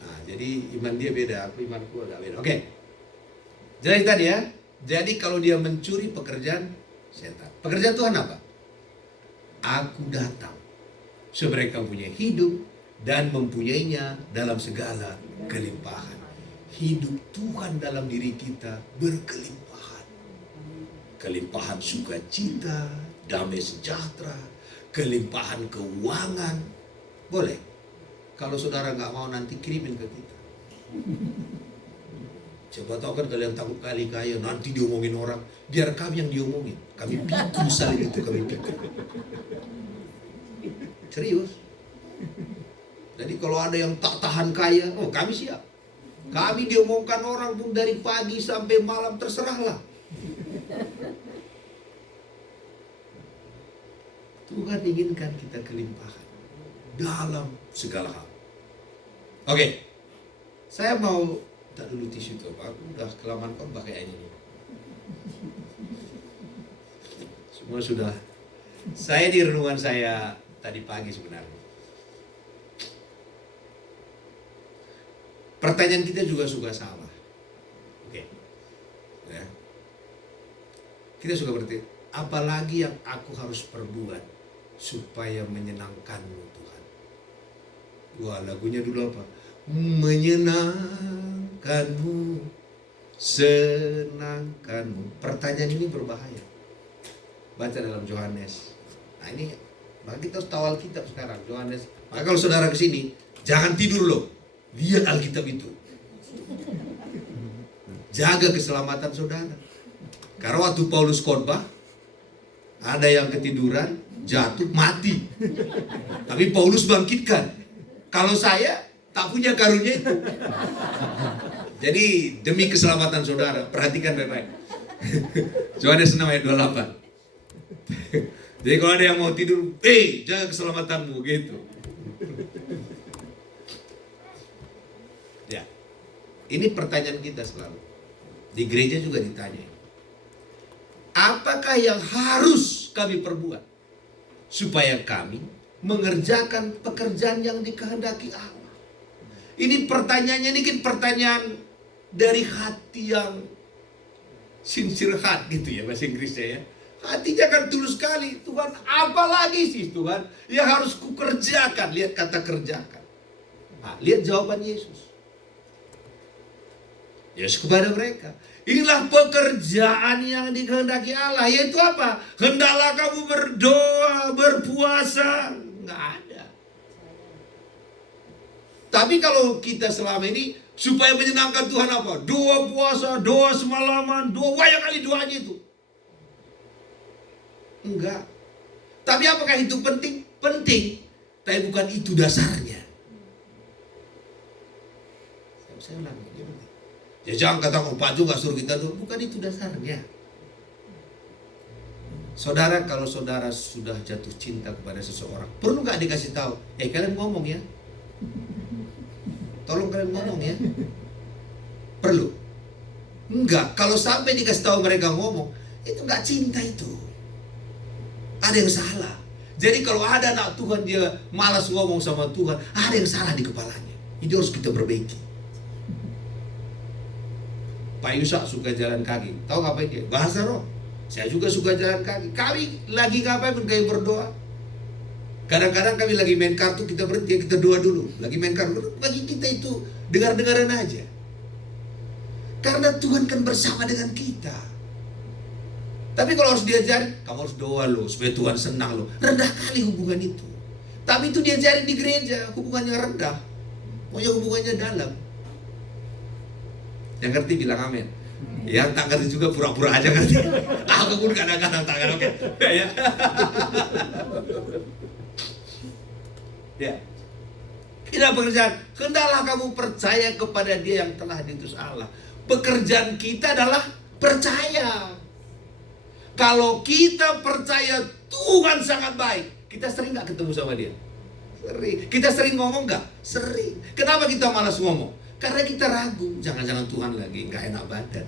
Nah, jadi iman dia beda, imanku agak beda. Oke. Jadi tadi ya. Jadi kalau dia mencuri pekerjaan setan. Pekerjaan Tuhan apa? Aku datang supaya mereka punya hidup dan mempunyainya dalam segala kelimpahan. Hidup Tuhan dalam diri kita berkelimpahan. Kelimpahan sukacita, damai sejahtera, kelimpahan keuangan. Boleh. Kalau saudara nggak mau, nanti kirimin ke kita. Coba tahu kan kalian takut kali kaya, nanti diomongin orang. Biar kami yang diomongin. Kami pikul salin itu, kami pikul. Serius. Jadi kalau ada yang tak tahan kaya, kami siap. Kami diomongkan orang pun dari pagi sampai malam, terserahlah. Tuhan inginkan kita kelimpahan dalam segala hal. Oke. Saya mau tak dulu tisu itu, Pak. Aku udah kelamaan kok pakai ini. Semua sudah. Saya di renungan saya tadi pagi sebenarnya. Pertanyaan kita juga suka salah. Oke. Ya. Kita suka berarti, apalagi yang aku harus perbuat supaya menyenangkanmu Tuhan. Wah, lagunya dulu apa? Menyenangkanmu, senangkanmu. Pertanyaan ini berbahaya. Baca dalam Yohanes. Nah ini, maka kita harus tahu Alkitab sekarang. Yohanes. Maka kalau saudara kesini, jangan tidur loh. Lihat Alkitab itu. Jaga keselamatan saudara. Karena waktu Paulus khotbah, ada yang ketiduran, jatuh, mati. Tapi Paulus bangkitkan. Kalau saya tak punya karunia itu. Jadi demi keselamatan saudara, perhatikan baik-baik. Yohanes 6 ayat 28. Jadi kalau ada yang mau tidur, jaga keselamatanmu gitu. Ya, ini pertanyaan kita selalu. Di gereja juga ditanya. Apakah yang harus kami perbuat supaya kami mengerjakan pekerjaan yang dikehendaki Allah? Ini pertanyaannya, ini kan pertanyaan dari hati yang sincere heart gitu ya bahasa Inggrisnya ya. Hatinya kan tulus sekali. Tuhan, apa lagi sih Tuhan yang harus kukerjakan? Lihat kata kerjakan. Nah, lihat jawaban Yesus. Yesus kepada mereka, inilah pekerjaan yang dikehendaki Allah, yaitu apa? Hendaklah kamu berdoa, berpuasa. Nggak ada. Tapi kalau kita selama ini supaya menyenangkan Tuhan apa? Doa puasa, doa semalaman, doa banyak kali doanya itu. Enggak. Tapi apakah itu penting? Penting. Tapi bukan itu dasarnya. Saya ulangi. Ya jangan kata Pak juga suruh kita doa. Bukan itu dasarnya. Saudara, kalau saudara sudah jatuh cinta kepada seseorang, perlu nggak dikasih tahu? Kalian ngomong ya. Tolong kalian ngomong ya. Perlu? Enggak. Kalau sampai dikasih tahu mereka ngomong, itu nggak cinta itu. Ada yang salah. Jadi kalau ada anak Tuhan dia malas ngomong sama Tuhan, ada yang salah di kepalanya. Itu harus kita perbaiki. Pak Yusak suka jalan kaki. Tahu ngapain dia? Bahasa roh. Saya juga suka jalan kaki. Kami lagi ngapain pun kami berdoa. Kadang-kadang kami lagi main kartu, kita berhenti, kita doa dulu. Lagi main kartu, bagi kita itu dengar-dengaran aja. Karena Tuhan kan bersama dengan kita. Tapi kalau harus diajarin, kamu harus doa loh, supaya Tuhan senang loh. Rendah kali hubungan itu. Tapi itu diajarin di gereja, hubungannya rendah. Pokoknya hubungannya dalam. Yang ngerti bilang amin. Yang tak ngerti juga pura-pura aja ngerti. Aku pun kadang-kadang tak ngerti. Oke. Ya. Ya. Kita pekerjaan, hendaklah kamu percaya kepada Dia yang telah diutus Allah. Pekerjaan kita adalah percaya. Kalau kita percaya Tuhan sangat baik, kita sering gak ketemu sama Dia? Sering. Kita sering ngomong gak? Sering. Kenapa kita malas ngomong? Karena kita ragu. Jangan-jangan Tuhan lagi gak enak badan.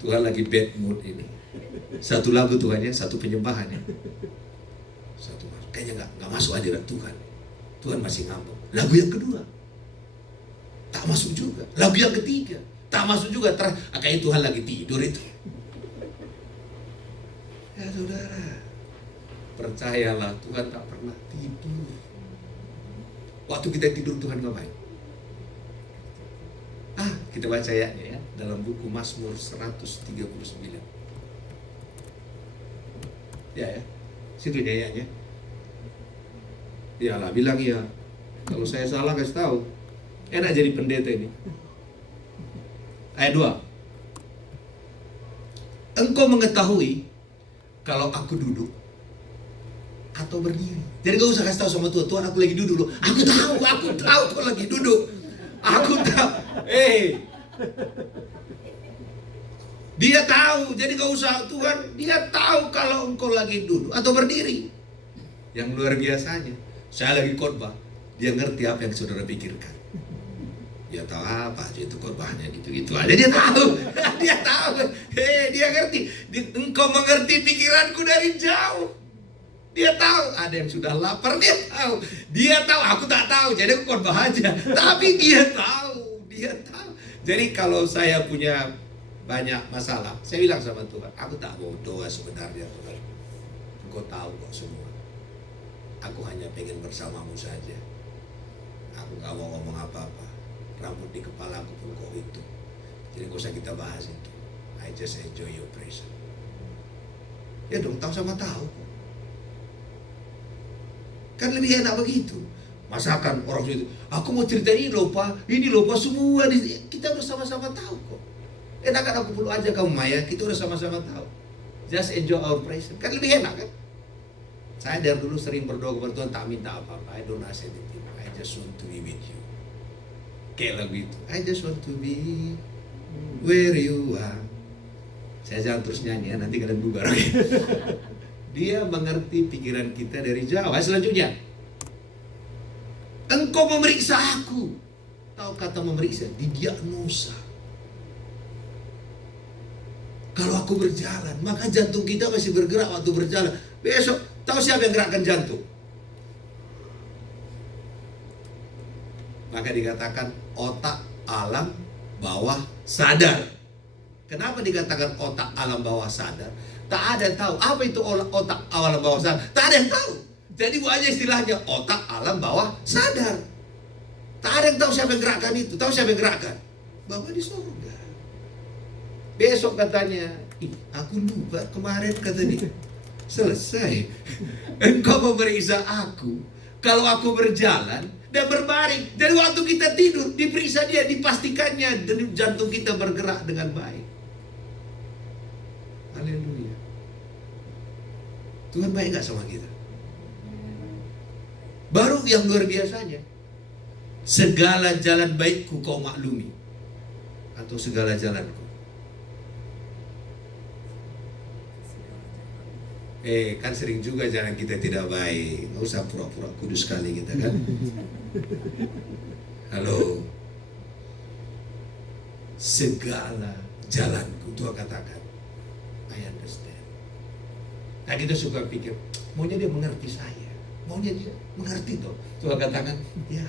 Tuhan lagi bad mood ini. Satu lagu Tuhan ya, satu penyembahan ya. Satu kayaknya gak masuk hadirat Tuhan. Tuhan masih ngambek. Lagu yang kedua tak masuk juga. Lagu yang ketiga tak masuk juga. Kayaknya Tuhan lagi tidur itu. Ya saudara, percayalah Tuhan tak pernah tidur. Waktu kita tidur Tuhan ngapain? Kita baca ayatnya ya, dalam buku Mazmur 139. Ya, situ ayatnya. Iyalah, bilang iya. Kalau saya salah kasih tahu. Enak jadi pendeta ini. Ayat 2. Engkau mengetahui kalau aku duduk atau berdiri. Jadi gak usah kasih tahu sama Tuhan, Tuhan aku lagi duduk loh. Aku tahu kau lagi duduk. Aku tahu. Dia tahu. Jadi gak usah Tuhan, Dia tahu kalau engkau lagi duduk atau berdiri. Yang luar biasanya, saya lagi khotbah, Dia ngerti apa yang saudara pikirkan. Dia tahu apa itu khotbahnya gitu-gitu aja. Dia tahu. Dia tahu. Dia ngerti. Engkau mengerti pikiranku dari jauh. Dia tahu. Ada yang sudah lapar, dia tahu. Dia tahu, aku tak tahu. Jadi aku khotbah aja. Tapi dia tahu. Dia tahu. Jadi kalau saya punya banyak masalah, saya bilang sama Tuhan, aku tak mau doa sebenarnya Tuhan. Engkau tahu kok semua. Aku hanya pengen bersamamu saja. Aku gak mau ngomong apa-apa. Rambut di kepala aku pun kau itu. Jadi gak usah kita bahas itu. I just enjoy your presence. Ya dong, tahu sama tahu. Kan lebih enak begitu. masakan orang itu. Aku mau cerita ini loh Pak, ini loh Pak, semua kita udah sama-sama tahu kok. Enakan aku perlu aja kamu Maya, kita udah sama-sama tahu. Just enjoy our presence. Kan lebih enak kan? Saya dari dulu sering berdoa kepada Tuhan, tak minta apa-apa. I don't ask anything. I just want to be with you. Kayak lagu itu. I just want to be where you are. Saya jangan terus nyanyi ya, nanti kalian bubar. Dia mengerti pikiran kita dari jauh. Selanjutnya, engkau memeriksa aku. Tahu kata memeriksa? Didiagnosa. Kalau aku berjalan, maka jantung kita masih bergerak waktu berjalan. Besok, tahu siapa yang gerakkan jantung? Maka dikatakan otak alam bawah sadar. Kenapa dikatakan otak alam bawah sadar? Tak ada yang tahu. Apa itu otak alam bawah sadar? Tak ada yang tahu. Jadi buahnya istilahnya otak alam bawah sadar. Tak ada yang tahu siapa yang gerakkan itu. Tahu siapa yang gerakkan? Bapa di surga. Besok katanya, aku lupa kemarin kata dia. Selesai. Engkau memeriksa aku. Kalau aku berjalan dan berbaring. Dari waktu kita tidur, diperiksa dia, dipastikannya jantung kita bergerak dengan baik. Haleluya. Tuhan baik gak sama kita? Baru yang luar biasanya, segala jalan baikku kau maklumi. Atau segala jalanku. Kan sering juga jalan kita tidak baik. Nggak usah pura-pura kudus sekali kita kan. Halo. Segala jalanku, Tuhan katakan, I understand. Nah kita suka pikir, maunya dia mengerti saya. Maunya dia mengerti toh. Tuhan katakan, ya.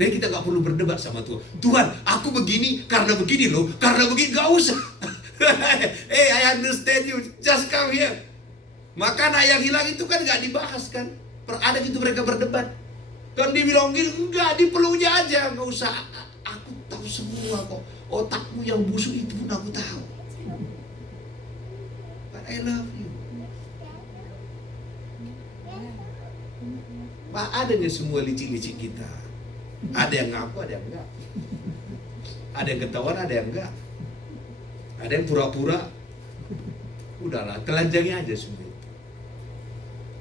Jadi kita gak perlu berdebat sama Tuhan. Tuhan, aku begini karena begini loh. Karena begini, gak usah. I understand you. Just come here. Maka anak yang hilang itu kan gak dibahas kan. Ada gitu mereka berdebat. Kan dibilang gini, enggak, dipelunya aja. Gak usah, aku tahu semua kok. Otakmu yang busuk itu pun aku tahu. But I love you. Pak, adanya semua licik-licik kita. Ada yang ngaku, ada yang enggak. Ada yang ketahuan, ada yang enggak. Ada yang pura-pura. Udahlah, telanjangi aja semua.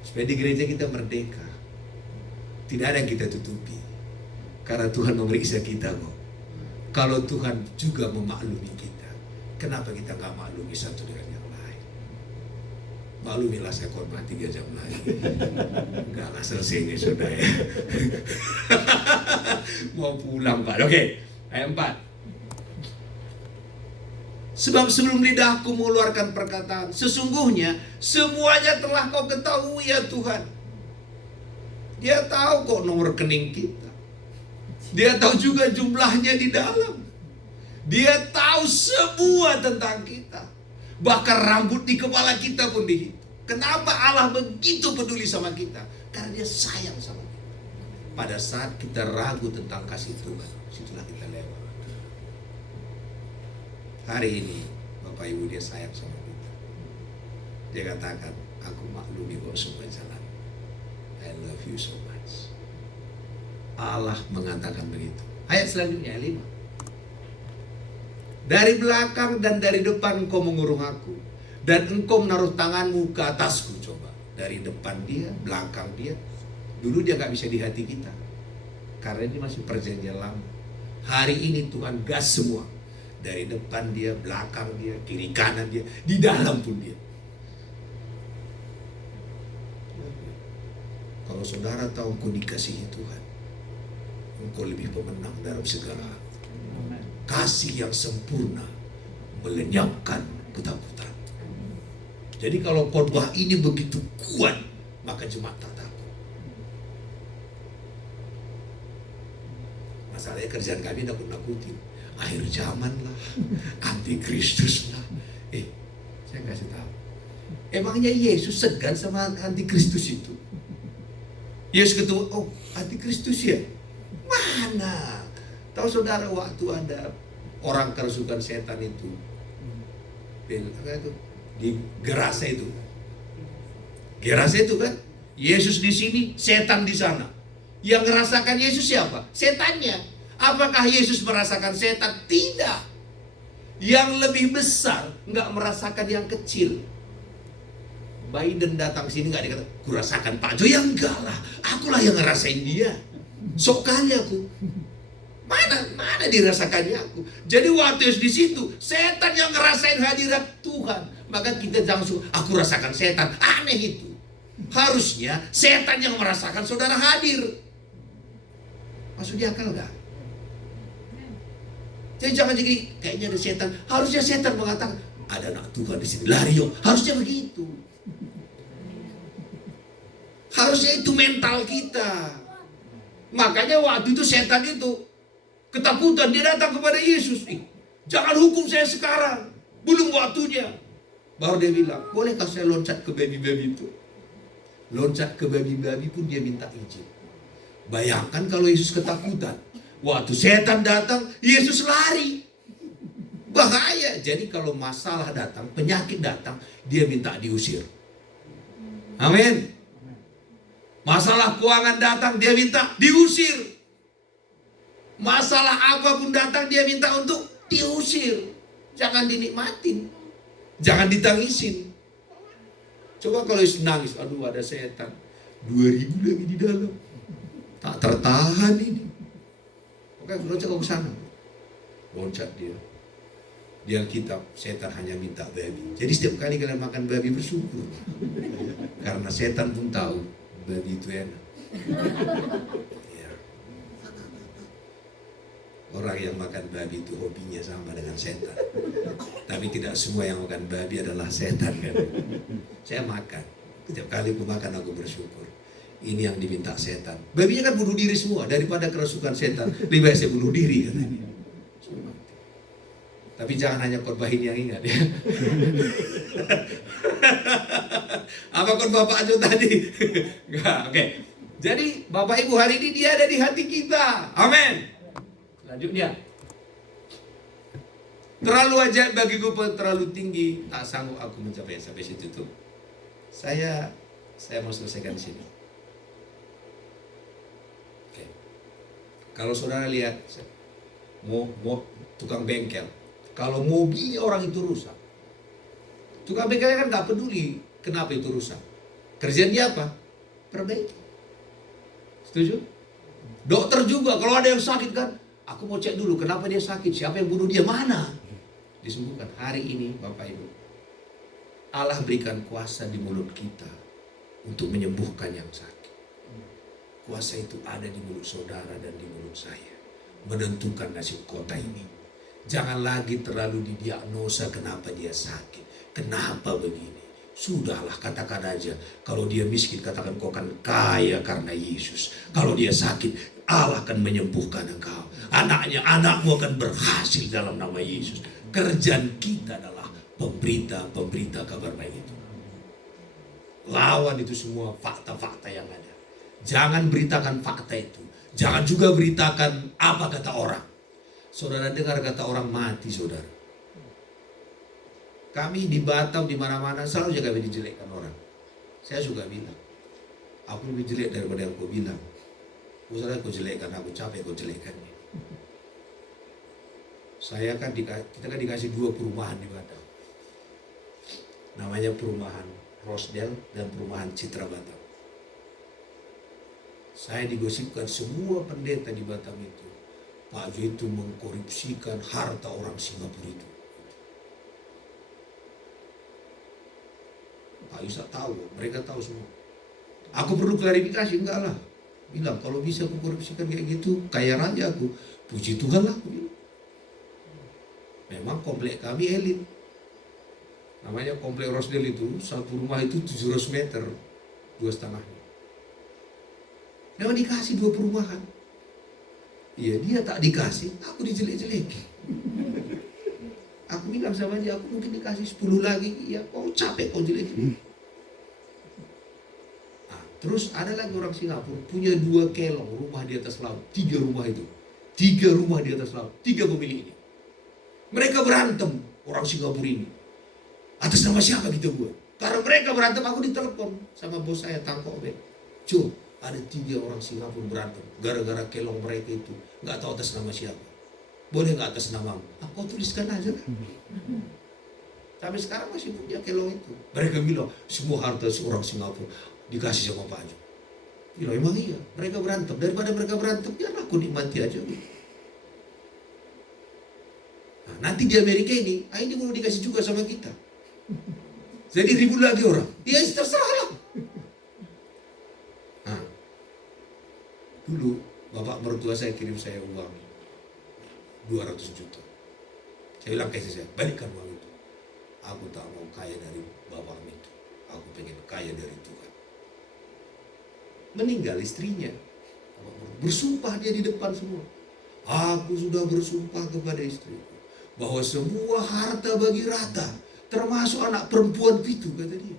Supaya di gereja kita merdeka. Tidak ada yang kita tutupi. Karena Tuhan memeriksa kita kok. Kalau Tuhan juga memaklumi kita, kenapa kita gak maklumi satu dengan yang lain? Maklumilah saya khotbah 3 jam lagi. Enggak lah, selesai ini sudah ya. Mau pulang Pak. Oke, ayat 4. Sebab sebelum lidahku mengeluarkan perkataan, sesungguhnya semuanya telah kau ketahui ya Tuhan. Dia tahu kok nomor rekening kita. Dia tahu juga jumlahnya di dalam. Dia tahu semua tentang kita. Bahkan rambut di kepala kita pun dihitung. Kenapa Allah begitu peduli sama kita? Karena dia sayang sama kita. Pada saat kita ragu tentang kasih Tuhan, situlah kita lewat. Hari ini Bapak Ibu dia sayang sama kita. Dia katakan, aku maklumi kok semua jalan. I love you so much. Allah mengatakan begitu. Ayat selanjutnya 5. Dari belakang dan dari depan engkau mengurung aku, dan engkau menaruh tanganmu ke atasku. Coba, dari depan dia, belakang dia. Dulu dia gak bisa di hati kita, karena ini masih perjanjian lama. Hari ini Tuhan gas semua. Dari depan dia, belakang dia, kiri kanan dia, di dalam pun dia. Kalau saudara tahu engkau dikasihi Tuhan, engkau lebih pemenang dalam segala hal. Kasih yang sempurna melenyapkan ketakutan. Jadi kalau khotbah ini begitu kuat, maka jemaat tak takut. Masalahnya kerjaan kami nakut-nakutin. Akhir zaman lah, antikristus lah. Saya kasih tahu. Emangnya Yesus segan sama antikristus itu? Yesus ketemu, oh antikristus ya? Mana? Tahu saudara waktu ada orang kerasukan setan itu, di Gerasa itu. Gerasa itu kan, Yesus di sini, setan di sana. Yang ngerasakan Yesus siapa? Setannya. Apakah Yesus merasakan setan? Tidak. Yang lebih besar nggak merasakan yang kecil. Biden datang sini nggak dikata, kurasakan Pak Jo, ya enggak lah. Akulah yang ngerasain dia. Sok kali aku. Mana dirasakannya aku. Jadi waktu di situ setan yang ngerasain hadirat Tuhan. Maka kita langsung, aku rasakan setan. Aneh itu. Harusnya setan yang merasakan saudara hadir. Masuk di akal gak? Jadi jangan jadi kayaknya ada setan. Harusnya setan mengatakan, ada anak Tuhan di sini, lari yuk. Harusnya begitu. Harusnya itu mental kita. Makanya waktu itu setan itu ketakutan, dia datang kepada Yesus. Jangan hukum saya sekarang, belum waktunya. Baru dia bilang, bolehkah saya loncat ke babi-babi itu? Loncat ke babi-babi pun dia minta izin. Bayangkan kalau Yesus ketakutan. Waktu setan datang, Yesus lari. Bahaya. Jadi kalau masalah datang, penyakit datang, dia minta diusir. Amin. Masalah keuangan datang, dia minta diusir. Masalah apapun datang, dia minta untuk diusir. Jangan dinikmatin. Jangan ditangisin. Coba kalau nangis, aduh ada setan. 2000 lagi di dalam. Tak tertahan ini. Oke, loncat ke sana. Loncat dia. Di Alkitab, setan hanya minta babi. Jadi setiap kali kalian makan babi, bersyukur. Karena setan pun tahu babi itu enak. Ya. Orang yang makan babi itu hobinya sama dengan setan. Tapi tidak semua yang makan babi adalah setan kan. Saya makan. Setiap kali aku makan aku bersyukur. Ini yang diminta setan. Babinya kan bunuh diri semua. Daripada kerasukan setan, lebih baik saya bunuh diri katanya. Tapi jangan hanya korbahin yang ingat ya. Apa khotbah Pak Jo tadi? Enggak, oke. Jadi Bapak Ibu hari ini dia ada di hati kita. Amin. Selanjutnya. Terlalu ajaib bagiku, terlalu tinggi, tak sanggup aku mencapai. Sampai situ tuh. Saya mau selesaikan di sini. Oke. Kalau saudara lihat mau tukang bengkel. Kalau mobilnya orang itu rusak, tukang bengkelnya kan nggak peduli kenapa itu rusak. Kerjaan dia apa? Perbaiki. Setuju? Dokter juga kalau ada yang sakit kan, aku mau cek dulu kenapa dia sakit, siapa yang bunuh dia, mana disembuhkan. Hari ini Bapak Ibu, Allah berikan kuasa di mulut kita untuk menyembuhkan yang sakit. Kuasa itu ada di mulut saudara dan di mulut saya, menentukan nasib kota ini. Jangan lagi terlalu didiagnosa kenapa dia sakit, kenapa begini. Sudahlah, katakan aja. Kalau dia miskin, katakan kau akan kaya karena Yesus. Kalau dia sakit, Allah akan menyembuhkan engkau. Anakmu akan berhasil dalam nama Yesus. Kerjaan kita adalah pemberita kabar baik itu. Lawan itu semua fakta-fakta yang ada. Jangan beritakan fakta itu. Jangan juga beritakan apa kata orang. Saudara dengar kata orang mati, saudara. Kami di Batam, di mana-mana selalu jaga kami dijelekkan orang. Saya juga bilang, aku lebih jelek daripada yang kau bilang. Saudara, kau jelekkan aku, capek kau jelekkannya. Kita kan dikasih 2 perumahan di Batam. Namanya perumahan Rosdel dan perumahan Citra Batam. Saya digosipkan semua pendeta di Batam itu, Pak Jo itu mengkorupsikan harta orang Singapura itu. Pak Yusak tahu, mereka tahu semua. Aku perlu klarifikasi, enggak lah. Bilang, kalau bisa aku korupsikan kayak gitu, kaya raja aku. Puji Tuhan lah, aku bilang. Memang komplek kami elit. Namanya komplek Rosdel itu, satu rumah itu 700 meter, 2,5. Memang dikasih 2 perumahan. Iya, dia tak dikasih, aku dijelek-jelekin. Aku bilang sama dia, aku mungkin dikasih 10 lagi. Ya, kau capek kau jelekin. Nah, terus ada lagi orang Singapura punya 2 kelong rumah di atas laut, 3 rumah itu, 3 rumah di atas laut, 3 pemilik ini. Mereka berantem orang Singapura ini. Atas nama siapa kita buat? Karena mereka berantem, aku ditelepon sama bos saya, Tangkok Ben. Jo, Ada 3 orang Singapura berantem gara-gara kelong mereka itu nggak tahu atas nama siapa. Boleh nggak atas namamu? Kau tuliskan aja kan. Sampai sekarang masih punya kelong itu. Mereka bilang semua harta seorang Singapura dikasih sama Pak Jo. Bilang emang iya. Mereka berantem. Daripada mereka berantem, biar aku nikmati aja. Nah, nanti di Amerika ini mau dikasih juga sama kita. Jadi ribut lagi orang. Ya terserah lah. Nah, dulu bapak mertua saya kirim saya uang 200 juta. Saya bilang ke istri saya, balikan uang itu. Aku tak mau kaya dari bapak itu. Aku pengen kaya dari Tuhan. Meninggal istrinya. Bersumpah dia di depan semua. Aku sudah bersumpah kepada istriku bahwa semua harta bagi rata, termasuk anak perempuan itu, kata dia.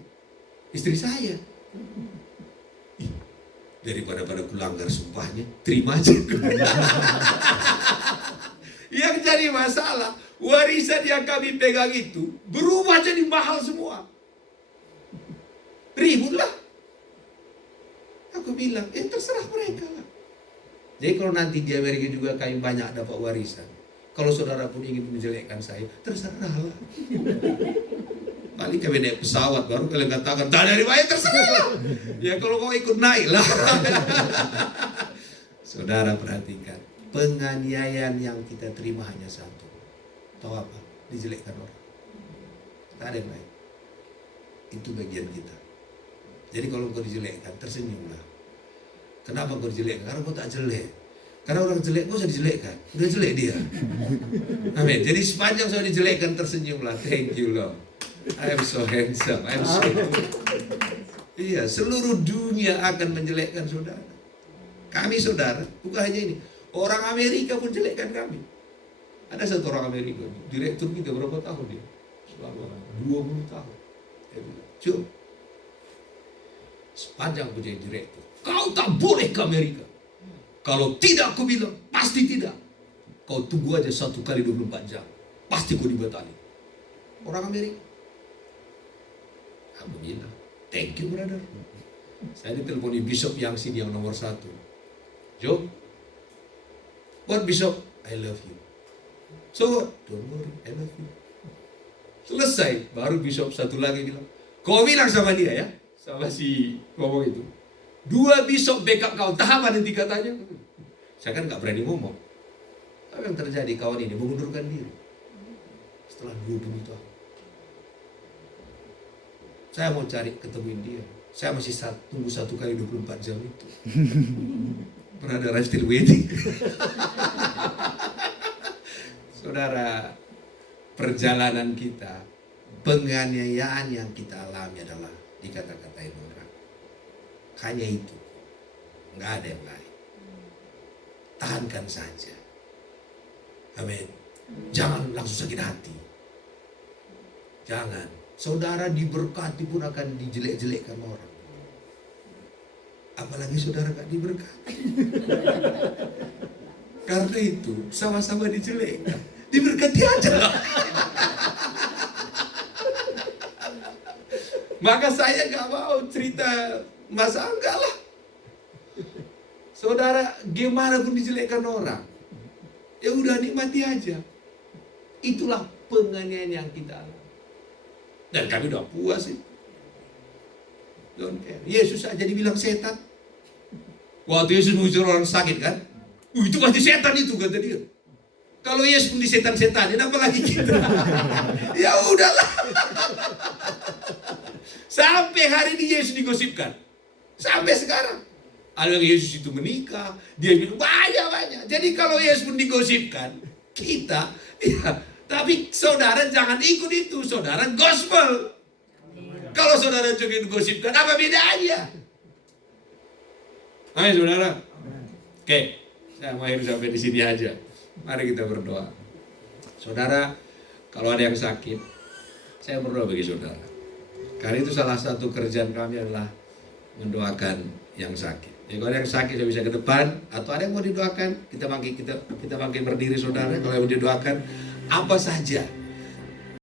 Istri saya. Daripada pada kulanggar sumpahnya, terima aja. Yang jadi masalah, warisan yang kami pegang itu berubah jadi mahal semua. Ributlah. Aku bilang, terserah mereka lah. Jadi kalau nanti di Amerika juga kami banyak dapat warisan, kalau saudara pun ingin menjelekkan saya, terserah lah. Paling kami naik pesawat baru kalian katakan, tak dari mana, terserah lah. Ya kalau kau ikut naik lah. Saudara perhatikan, penganiayaan yang kita terima hanya satu. Tahu apa? Dijelekkan orang. Tak ada yang lain. Itu bagian kita. Jadi kalau kau dijelekkan, tersenyumlah. Kenapa kau dijelekkan? Karena kau tak jelek. Karena orang jelek kau usah dijelekkan. Udah jelek dia. Amin. Jadi sepanjang saya dijelekkan, tersenyumlah. Thank you Lord. I am so handsome. I am so Iya, seluruh dunia akan menjelekkan saudara. Kami saudara, bukan hanya ini. Orang Amerika pun jelekkan kami. Ada satu orang Amerika, direktur kita berapa tahun dia? Selama 20 tahun. Dia bilang, "Cuk, sepanjang aku jadi direktur, kau tak boleh ke Amerika. Kalau tidak, aku bilang, pasti tidak. Kau tunggu aja 1 kali 24 jam. Pasti kau dibatalin." Orang Amerika. Aku bilang, thank you brother. Saya diteleponi Bishop yang sini yang nomor 1. Joe, what Bishop? I love you. So what? Don't worry, I love you. Selesai, baru Bishop satu lagi bilang, kau bilang sama dia ya, sama si ngomong itu, 2 Bishop backup kau, tahan nanti katanya. Saya kan gak berani ngomong. Apa yang terjadi? Kawan ini mengundurkan diri setelah 20 tahun. Saya mau cari ketemuin dia. Saya masih tunggu 1 kali 24 jam itu. Brother, I'm still waiting. Saudara, perjalanan kita, penganiayaan yang kita alami adalah dikata-katain orang. Hanya itu. Nggak ada yang lain. Tahankan saja. Amin. Jangan langsung sakit hati. Jangan. Saudara diberkati pun akan dijelek-jelekkan orang. Apalagi saudara gak diberkati. Karena itu sama-sama dijelekkan. Diberkati aja lah. Maka saya gak mau cerita masa enggak lah. Saudara gimana pun dijelekkan orang, ya udah nikmati aja. Itulah penganiayaan yang kita alami. Dan kami udah puas sih. Don't care. Yesus aja dibilang setan. Waktu Yesus mengusir orang sakit kan, itu pasti setan itu kata dia. Kalau Yesus pun disetan-setanin, apalagi kita. Ya udahlah. Sampai hari ini Yesus digosipkan. Sampai sekarang. Ada yang Yesus itu menikah, dia bilang banyak-banyak. Jadi kalau Yesus pun digosipkan, kita, ya. Tapi saudara jangan ikut itu, saudara gospel. Kalau saudara juga digosipkan, apa bedanya? Ayo saudara. Oke, saya mau sampai di sini aja. Mari kita berdoa. Saudara, kalau ada yang sakit, saya berdoa bagi saudara. Karena itu salah satu kerjaan kami adalah mendoakan yang sakit. Jadi kalau ada yang sakit saya bisa ke depan, atau ada yang mau didoakan, kita bangkit berdiri saudara. Kalau yang mau didoakan, apa saja